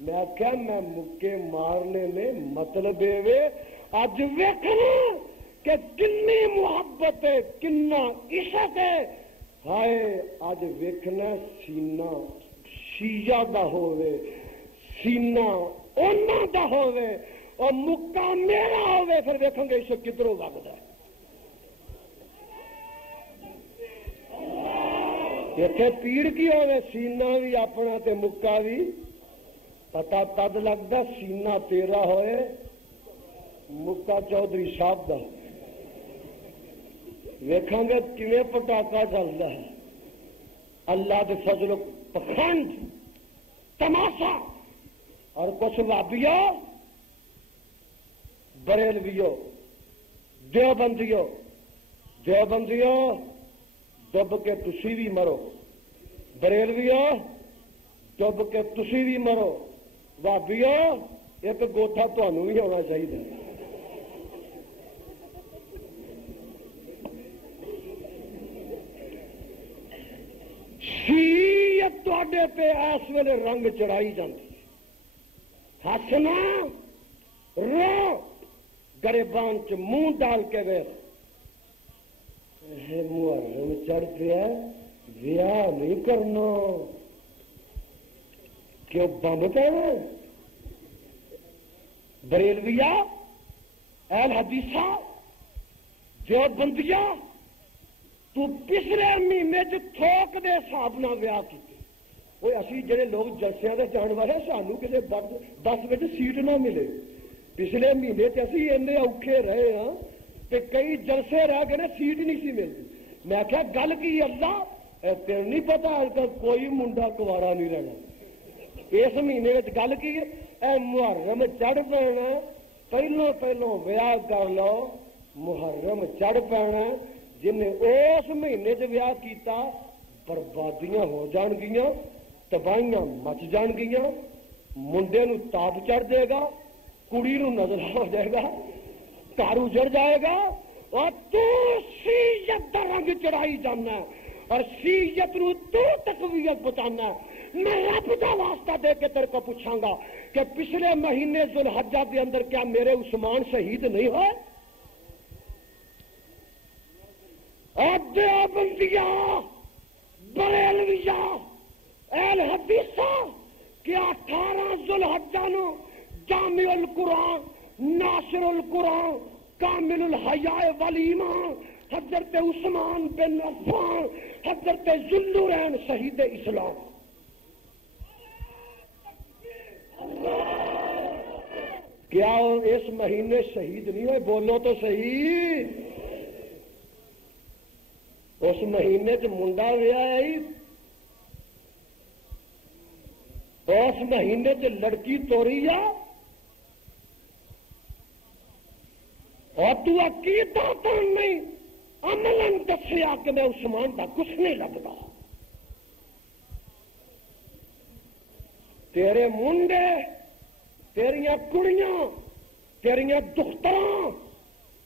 میں کیا میں مکے مارنے میں مطلب وے اج ویکھنا کہ کنی محبت ہے کنا عشق ہے ہائے اج ویکھنا سینہ شیعہ دا ہووے سینہ انہاں دا ہووے اور مکہ میرا ہووے پھر ویکھیں گے عشق کدھروں وگدا ہے اتنے پیڑ کی ہوئے سینہ بھی اپنا تے مکہ بھی پتا تد لگتا سینہ تیرا ہوئے مکہ چودھری صاحب دا ویکھاں گے کیویں پٹاکا چلتا ہے اللہ دے فضل و پکھنڈ تماشا اور کچھ وابیو بریلویو دیوبندیو ڈب کے تسی بھی مرو بریلویو ڈب کے تسی بھی مرو بھابیو ایک گوٹھا تمہیں بھی ہونا چاہیے شیعت تواڈے پہ اس ویلے رنگ چڑھائی جاتی ہسنا رو گریبان چ منہ ڈال کے ویخ محرم چڑھ پیا ویاہ نہیں کرنا کیوں بم پہ بریلویا اہل حدیثہ دیوبندیا تو پچھلے مہینے تھوک دے حساب نہ ویاہ کیتے وہ اسی جڑے لوگ جلسیاں دے جان والے سانو کسی بس وچ سیٹ نہ ملے پچھلے مہینے اسی اینے اوکھے رہے ہاں کہ کئی جلسے رہ گئے سیٹ نہیں سی ملتی میں کہا گل کی اللہ تیرے نہیں پتا اج تک کوئی منڈا کوارا نہیں رہنا اس مہینے گل کی اے محرم چڑھ پینا پہلو ویاہ کر لو محرم چڑھ پینا جن اس مہینے ویاہ کیتا بربادیاں ہو جان گیاں تباہیاں مچ جان گیاں منڈے نو تاپ چڑھ جائے گا کڑی نو نظر ہو جائے گا گھر اجڑ جائے گا اور تو سیت کا رنگ چڑھائی جانا اور سیت نو تو تقویت بچانا میں رب کا واسطہ دے کے تیرے کو پوچھاں گا کہ پچھلے مہینے ذوالحجہ کے اندر کیا میرے عثمان شہید نہیں ہوئے اور دیوبندیا بریلویا اہل حدیثہ کیا 18 ذوالحجہ نو جامع القرآن ناصر القرآن کامل الحیاء والایمان حضرت عثمان بن عفان حضرت ذوالنورین شہید اسلام کیا اس مہینے شہید نہیں ہوئے بولو تو صحیح اس مہینے منڈا ویاہ آئی اس مہینے لڑکی توری آ اور تو عقیدہ تو نہیں عملاً دسیا کہ میں عثمان کا کچھ نہیں لگتا تیرے منڈے تیریاں کڑیاں تیریاں دختراں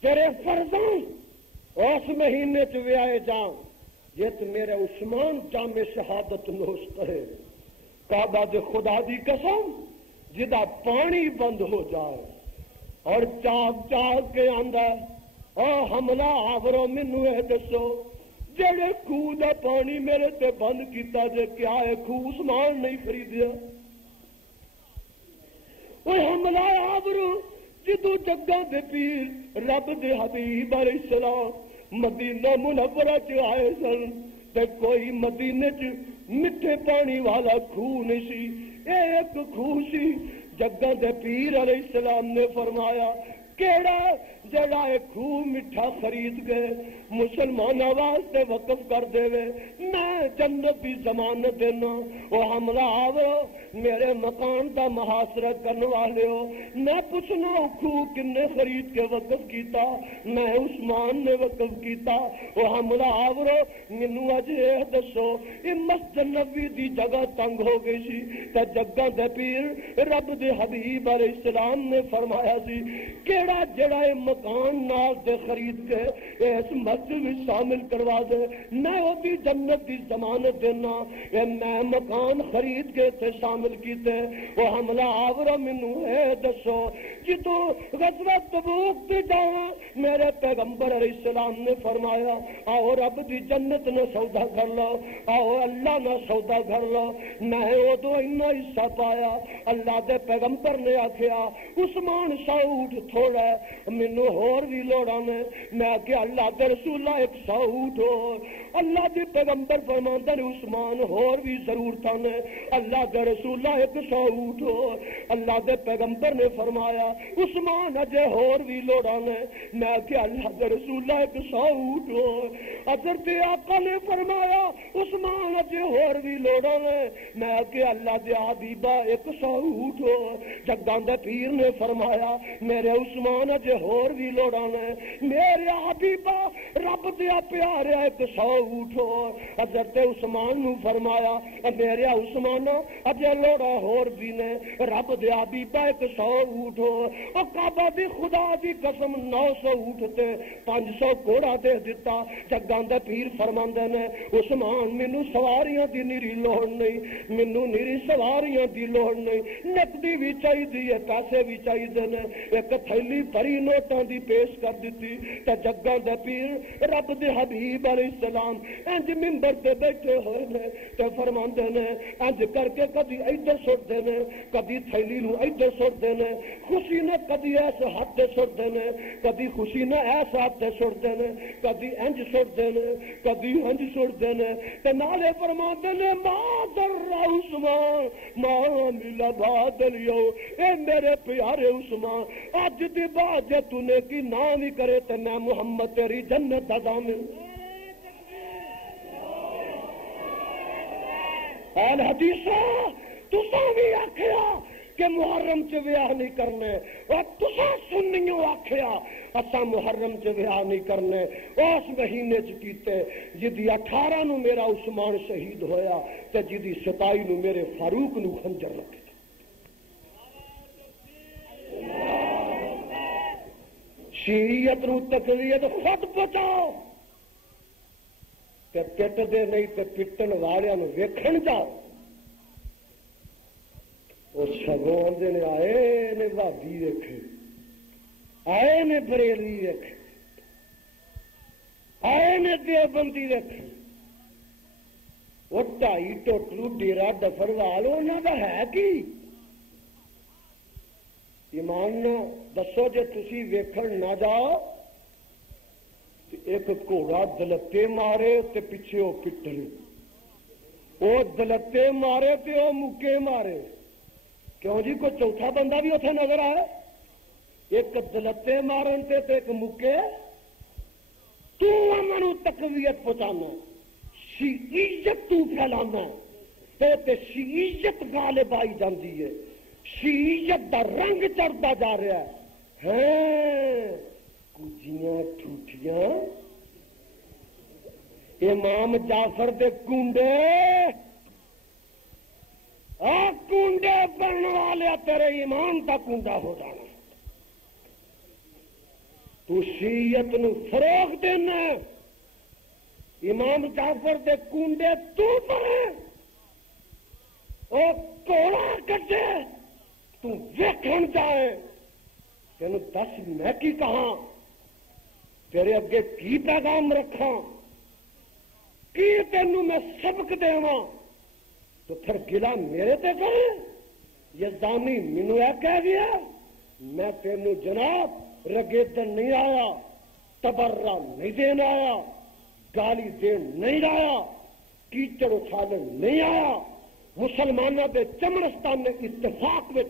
تیرے فرزاں اس مہینے ویائے جان جت میرے عثمان جامع شہادت نوش کرے کعبہ دے خدا دی قسم جدا پانی بند ہو جائے اور چاک چاک کے آندا حملہ آورو مینوں اے دسو جڑے خوہ دا پانی میرے تے بند کیتا جے کیا ہے خوہ عثمان نہیں خریدیا وہ حملہ آورو جدو جگہ دے پیر رب دے حبیب علیہ السلام مدینہ منورہ چ آئے سن تے کوئی مدینے چ میٹھے پانی والا خوہ نہیں سی ایک خوہ سی جگہ دے پیر علیہ السلام نے فرمایا کیڑا جڑا خوہ میٹھا خرید گئے مسلمان واسطے وقف کر دے میں جنت کی ضمانت دینا وہ حملہ آو میرے مکان کا محاصرہ کرنے والے ہو میں پوچھنا خوہ کنے خرید کے وقف کیتا میں عثمان نے وقف کیتا وہ حملہ آورو مینوں اج یہ دسو یہ مسجد نبوی دی جگہ تنگ ہو گئی سی تے جگہ دے پیر رب دے حبیب علیہ السلام نے فرمایا سی کیڑا جڑا مکان نال دے خرید کے اس مسجد میں شامل کروا دے میں وہ بھی جنت دی ضمانت دینا میں مکان خرید کے تے شامل کیتے وہ حملہ آورا مینوں اے دسو جدو غزوہ تبوک تے جاؤ میرے پیغمبر علیہ السلام نے فرمایا آؤ رب دی جنت نے سودا کر لو آؤ اللہ نہ سودا کر لو میں ادو اینا حصہ پایا اللہ دے پیغمبر نے آخیا عثمان ساؤٹ تھوڑا ہے مینوں ہور بھی لوڑا نے میں کہ اللہ دے رسولہ ایک ساؤٹ ہو اللہ دے پیغمبر فرماندے نے عثمان ہور بھی ضرورتاں نے اللہ دے رسولہ ایک ساؤٹ ہو اللہ دے پیغمبر نے فرمایا عثمان اجے ہور بھی لوڑا نے میں کہ اللہ دے رسولہ ایک ساؤٹ ہو حضرت آقا نے فرمایا عثمان اجے ہور بھی لوڑا نے میں کہ اللہ دے حبیبا ایک ساؤٹ ہو جگاں دے پیر نے فرمایا میرے عثمان اجے ہور بھی لوڑا نے میرے حبیبا رب دیا پیارا ایک ساؤٹ ہو حضرت عثمان نو فرمایا میرے عثمان اجے لوڑا ہور بھی نے رب دیا حبیبا ایک ساؤٹ ہو او کعبہ دی خدا دی قسم 900 اونٹ تے 500 گھوڑا دے دیتا جگاں دے پیر فرماندے نے عثمان مینوں سواریاں دی نیری لوڑ نہیں مینوں نیری سواریاں دی لوڑ نہیں نقدی بھی چاہیے پیسے بھی چاہیے نے ایک تھیلی بھری نوٹاں دی پیش کر دیتی تے جگاں دے پیر رب دے حبیب علیہ السلام انج منبر تے بیٹھے ہوئے نے تے فرماندے نے انج کر کے کبھی ادھر سٹ دے نے کبھی تھیلی نو ادھر سٹ دے نے خوشی نے کبھی ایسے ہاتھ تے سٹ دے نے کبھی خوشی نے ایسے ہاتھ تے سٹ دے نے کبھی انج سٹ دے نے کبھی انج سٹ دے نے تے نالے فرماندے نے ما در عثمان ما ملا بعد اليوم اے میرے پیارے عثمان اج دی بعد جے تو نے کی نہ بھی کرے تے میں محمد تیری جنت دا ضامن اہل حدیثاں تساں بھی آکھیا کہ محرم چ ویاہ نہیں کرنے اور تساں سنیوں آکھیا اساں محرم چ ویاہ نہیں کرنے اس مہینے چ کیتے جدی 18 نو میرا عثمان شہید ہویا تے جدی 27 نو میرے فاروق نو خنجر لگے شریعت نو تقویت خود پہنچاؤ تے پٹ دے نہیں تے پٹن والے نو ویکھن جاؤ وہ سگون دے نے آئے نے بھابی ویکھے آئے نے بریلوی ویکھے آئے نے دیوبندی ویکھے وہ 2.5 ٹوٹلو ڈیرا ڈفروال انہاں دا ہے کی ایمان نہ دسو جے تسی ویکھن نہ جاؤ ایک گھوڑا دلتے مارے تے پیچھے وہ پٹن وہ دلتے مارے تے وہ مکے مارے کیوں جی کوئی چوتھا بندہ بھی اتنے نظر آئے ایک دلتے مارن تے ایک مکے تو امن تقویت پہنچانا شیعیت تو پھیلانا تے شیعیت غالب آئی جاندی ہے شیعیت دا رنگ چڑھتا جا رہا ہے کجیاں ٹھوٹیاں امام جعفر دے کنڈے کنڈے بننے والے تیرے ایمان کا کنڈا ہو جانا تو شیعت نو فروغ دینا امام جعفر دے کنڈے تو بنے او کوڑا کٹے تو ویکھن جائے تینو دس میں کی کہاں تیرے اگے کی پیغام رکھاں کی تینو میں سبق دیواں تو پھر گلا میرے تے کرے یزدانی مینوں اے کہہ گیا میں تینوں جناب رگیدن نہیں آیا تبرہ نہیں دینا آیا گالی دین نہیں آیا کیچڑ اچھالن نہیں آیا مسلمانوں کے چمرستان میں اتفاق میں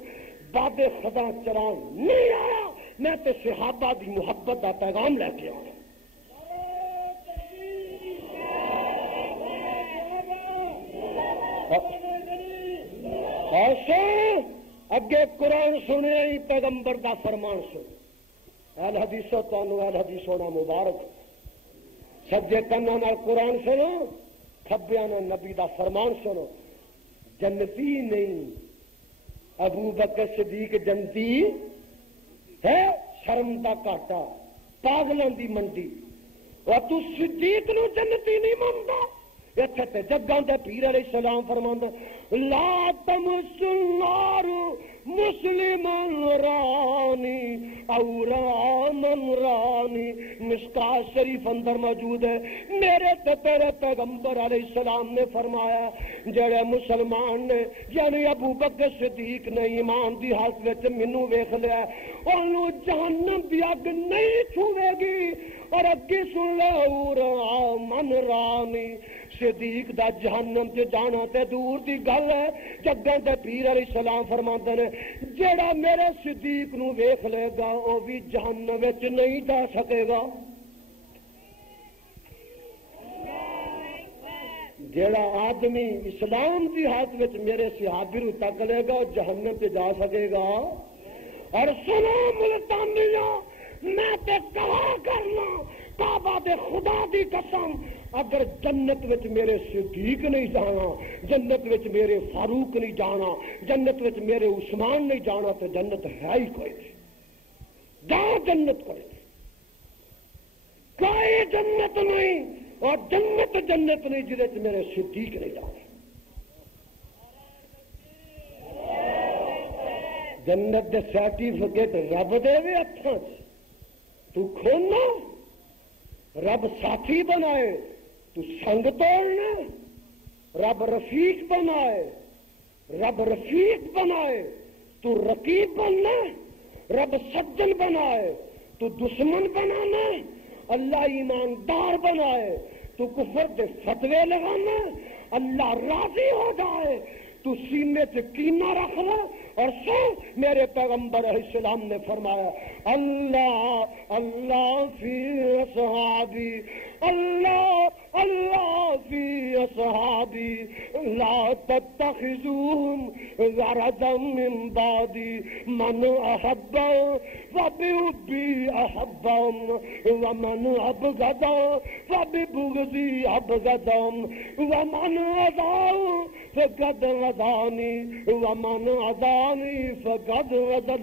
باد خزاں چران نہیں آیا میں تے صحابہ دی محبت کا پیغام لے کے آیا اگے قرآن سنے پیغمبر دا فرمان سن اہل حدیثوں تانوں اہل حدیث ہونا مبارک سجے کنا نال قرآن سنو کھبیاں نال نبی دا فرمان سنو جنتی نہیں ابو بکر صدیق جنتی ہے شرم دا گھاٹا پاگلوں دی منڈی اور تو صدیق نو جنتی نہیں منتا اتنے تے جگاں دے پیر علیہ السلام فرماندا لا تمس النار مسلمن رانی او رامن رانی مشکات شریف اندر موجود ہے میرے تے تیرے پیغمبر علیہ السلام نے فرمایا جڑے مسلمان نے یعنی ابو بکر صدیق نے ایمان دی حالت وچ مینوں ویکھ لیا اونوں جہنم دی اگ نہیں چھوے گی اور اگے سن لو رامن رانی صدیق دا جہنم تے جانا تے دور دی گل ہے جگاں تے پیر علیہ السلام فرماندے نے جیڑا میرے صدیق نو ویکھ لے گا او بھی جہنم وچ نہیں جا سکے گا جیڑا آدمی اسلام دی حالت وچ میرے صحابی نو تک لے گا جہنم تے جا سکے گا اور سنو ملتانیاں میں تے گواہ کرنا کعبہ دے خدا دی قسم اگر جنت وچ میرے صدیق نہیں جانا جنت وچ میرے فاروق نہیں جانا جنت وچ میرے عثمان نہیں جانا تو جنت ہے ہی کوئی نہیں جہاں جنت کوئی نہیں کوئی جنت نہیں اور جنت جنت نہیں جہدے وچ میرے صدیق نہیں جانا جنت دے سرٹیفکیٹ رب دے وے ہتھاں تو کھونا رب ساتھی بنائے تو سنگ توڑنا رب رفیق بنائے رب رفیق بنائے تو رقیب بننا رب سجن بنائے تو دشمن بنانا اللہ ایماندار بنائے تو کفر دے فتوے لگانا اللہ راضی ہو جائے تو سینے سے کینہ رکھ لو اور سو میرے پیغمبر علیہ السلام نے فرمایا اللہ اللہ فی اصحابی اللہ اللہ فی اصحابی لا تتخذوهم غرضا من بعدی من احب فبحبی احبهم ومن ابغض فببغضی ابغضهم ومن اذى فقد رضانی ومن عذانی فقد رضى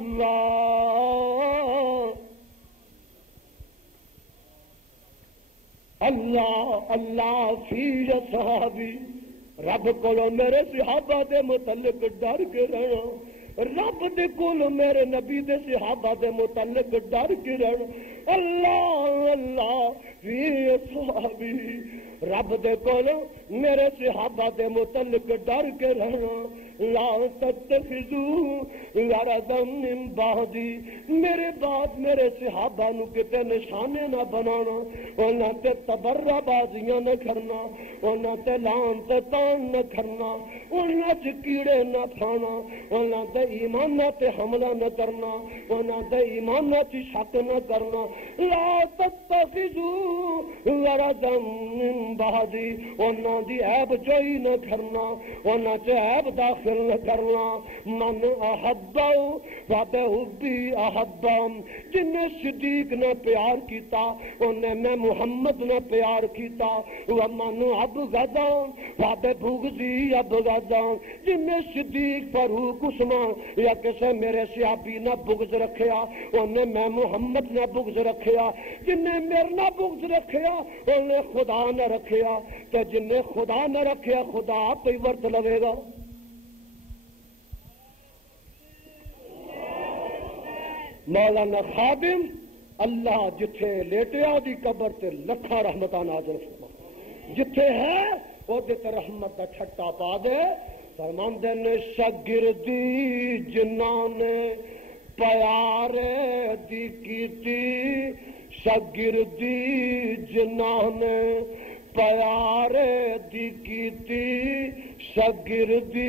اللہ اللہ فی اصحابی رب کولو میرے صحابہ دے متعلق ڈر کے رہنا رب دے کولو میرے نبی دے صحابہ دے متعلق ڈر کے رہنا اللہ اللہ فی اصحابی رب دے کولو میرے صحابہ دے متعلق ڈر کے رہنا لا تتخذوا غرضا من بعدی میرے بعد میرے صحابہ نو کتے نشانے نہ بنانا انہاں تے تبرہ بازیاں نہ کرنا انہاں تے لان تے تان نہ کرنا انہاں چ کیڑے نہ کھانا انہاں تے ایمان تے حملہ نہ کرنا انہاں تے ایمان چ شک نہ کرنا لا تتخذوا غرضا من بعدی انہاں دی عیب جوئی نہ کرنا انہاں چ عیب داخل نہ کرنا من احبہ فبحبی احبہم جن صدیق نے پیار کیتا انہیں میں محمد نے پیار کیتا ومن ابغض فببغضی ابغضم جن صدیق فاروق عثمان یا کسے میرے صحابی نہ بغض رکھیا انہیں میں محمد نہ بغض رکھیا جن نے میرے نہ بغض رکھیا انہیں خدا نہ رکھیا تو جن نے خدا نہ رکھیا خدا آپ ہی ورت لگے گا مولانا خادم اللہ جتھے لیٹیا دی قبر تے لکھا رحمتاں نازل فرما جتھے ہے او دے تے رحمت دا چھٹا پا دے فرماندے نے شاگردی جنہاں نے پیارے دی کیتی شاگردی جنہاں نے پیارے دی کیتی شاگردی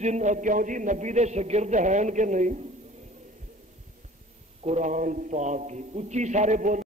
جن کیوں جی نبی دے شاگرد ہیں کہ نہیں قرآن پاک کی اچھی سارے بول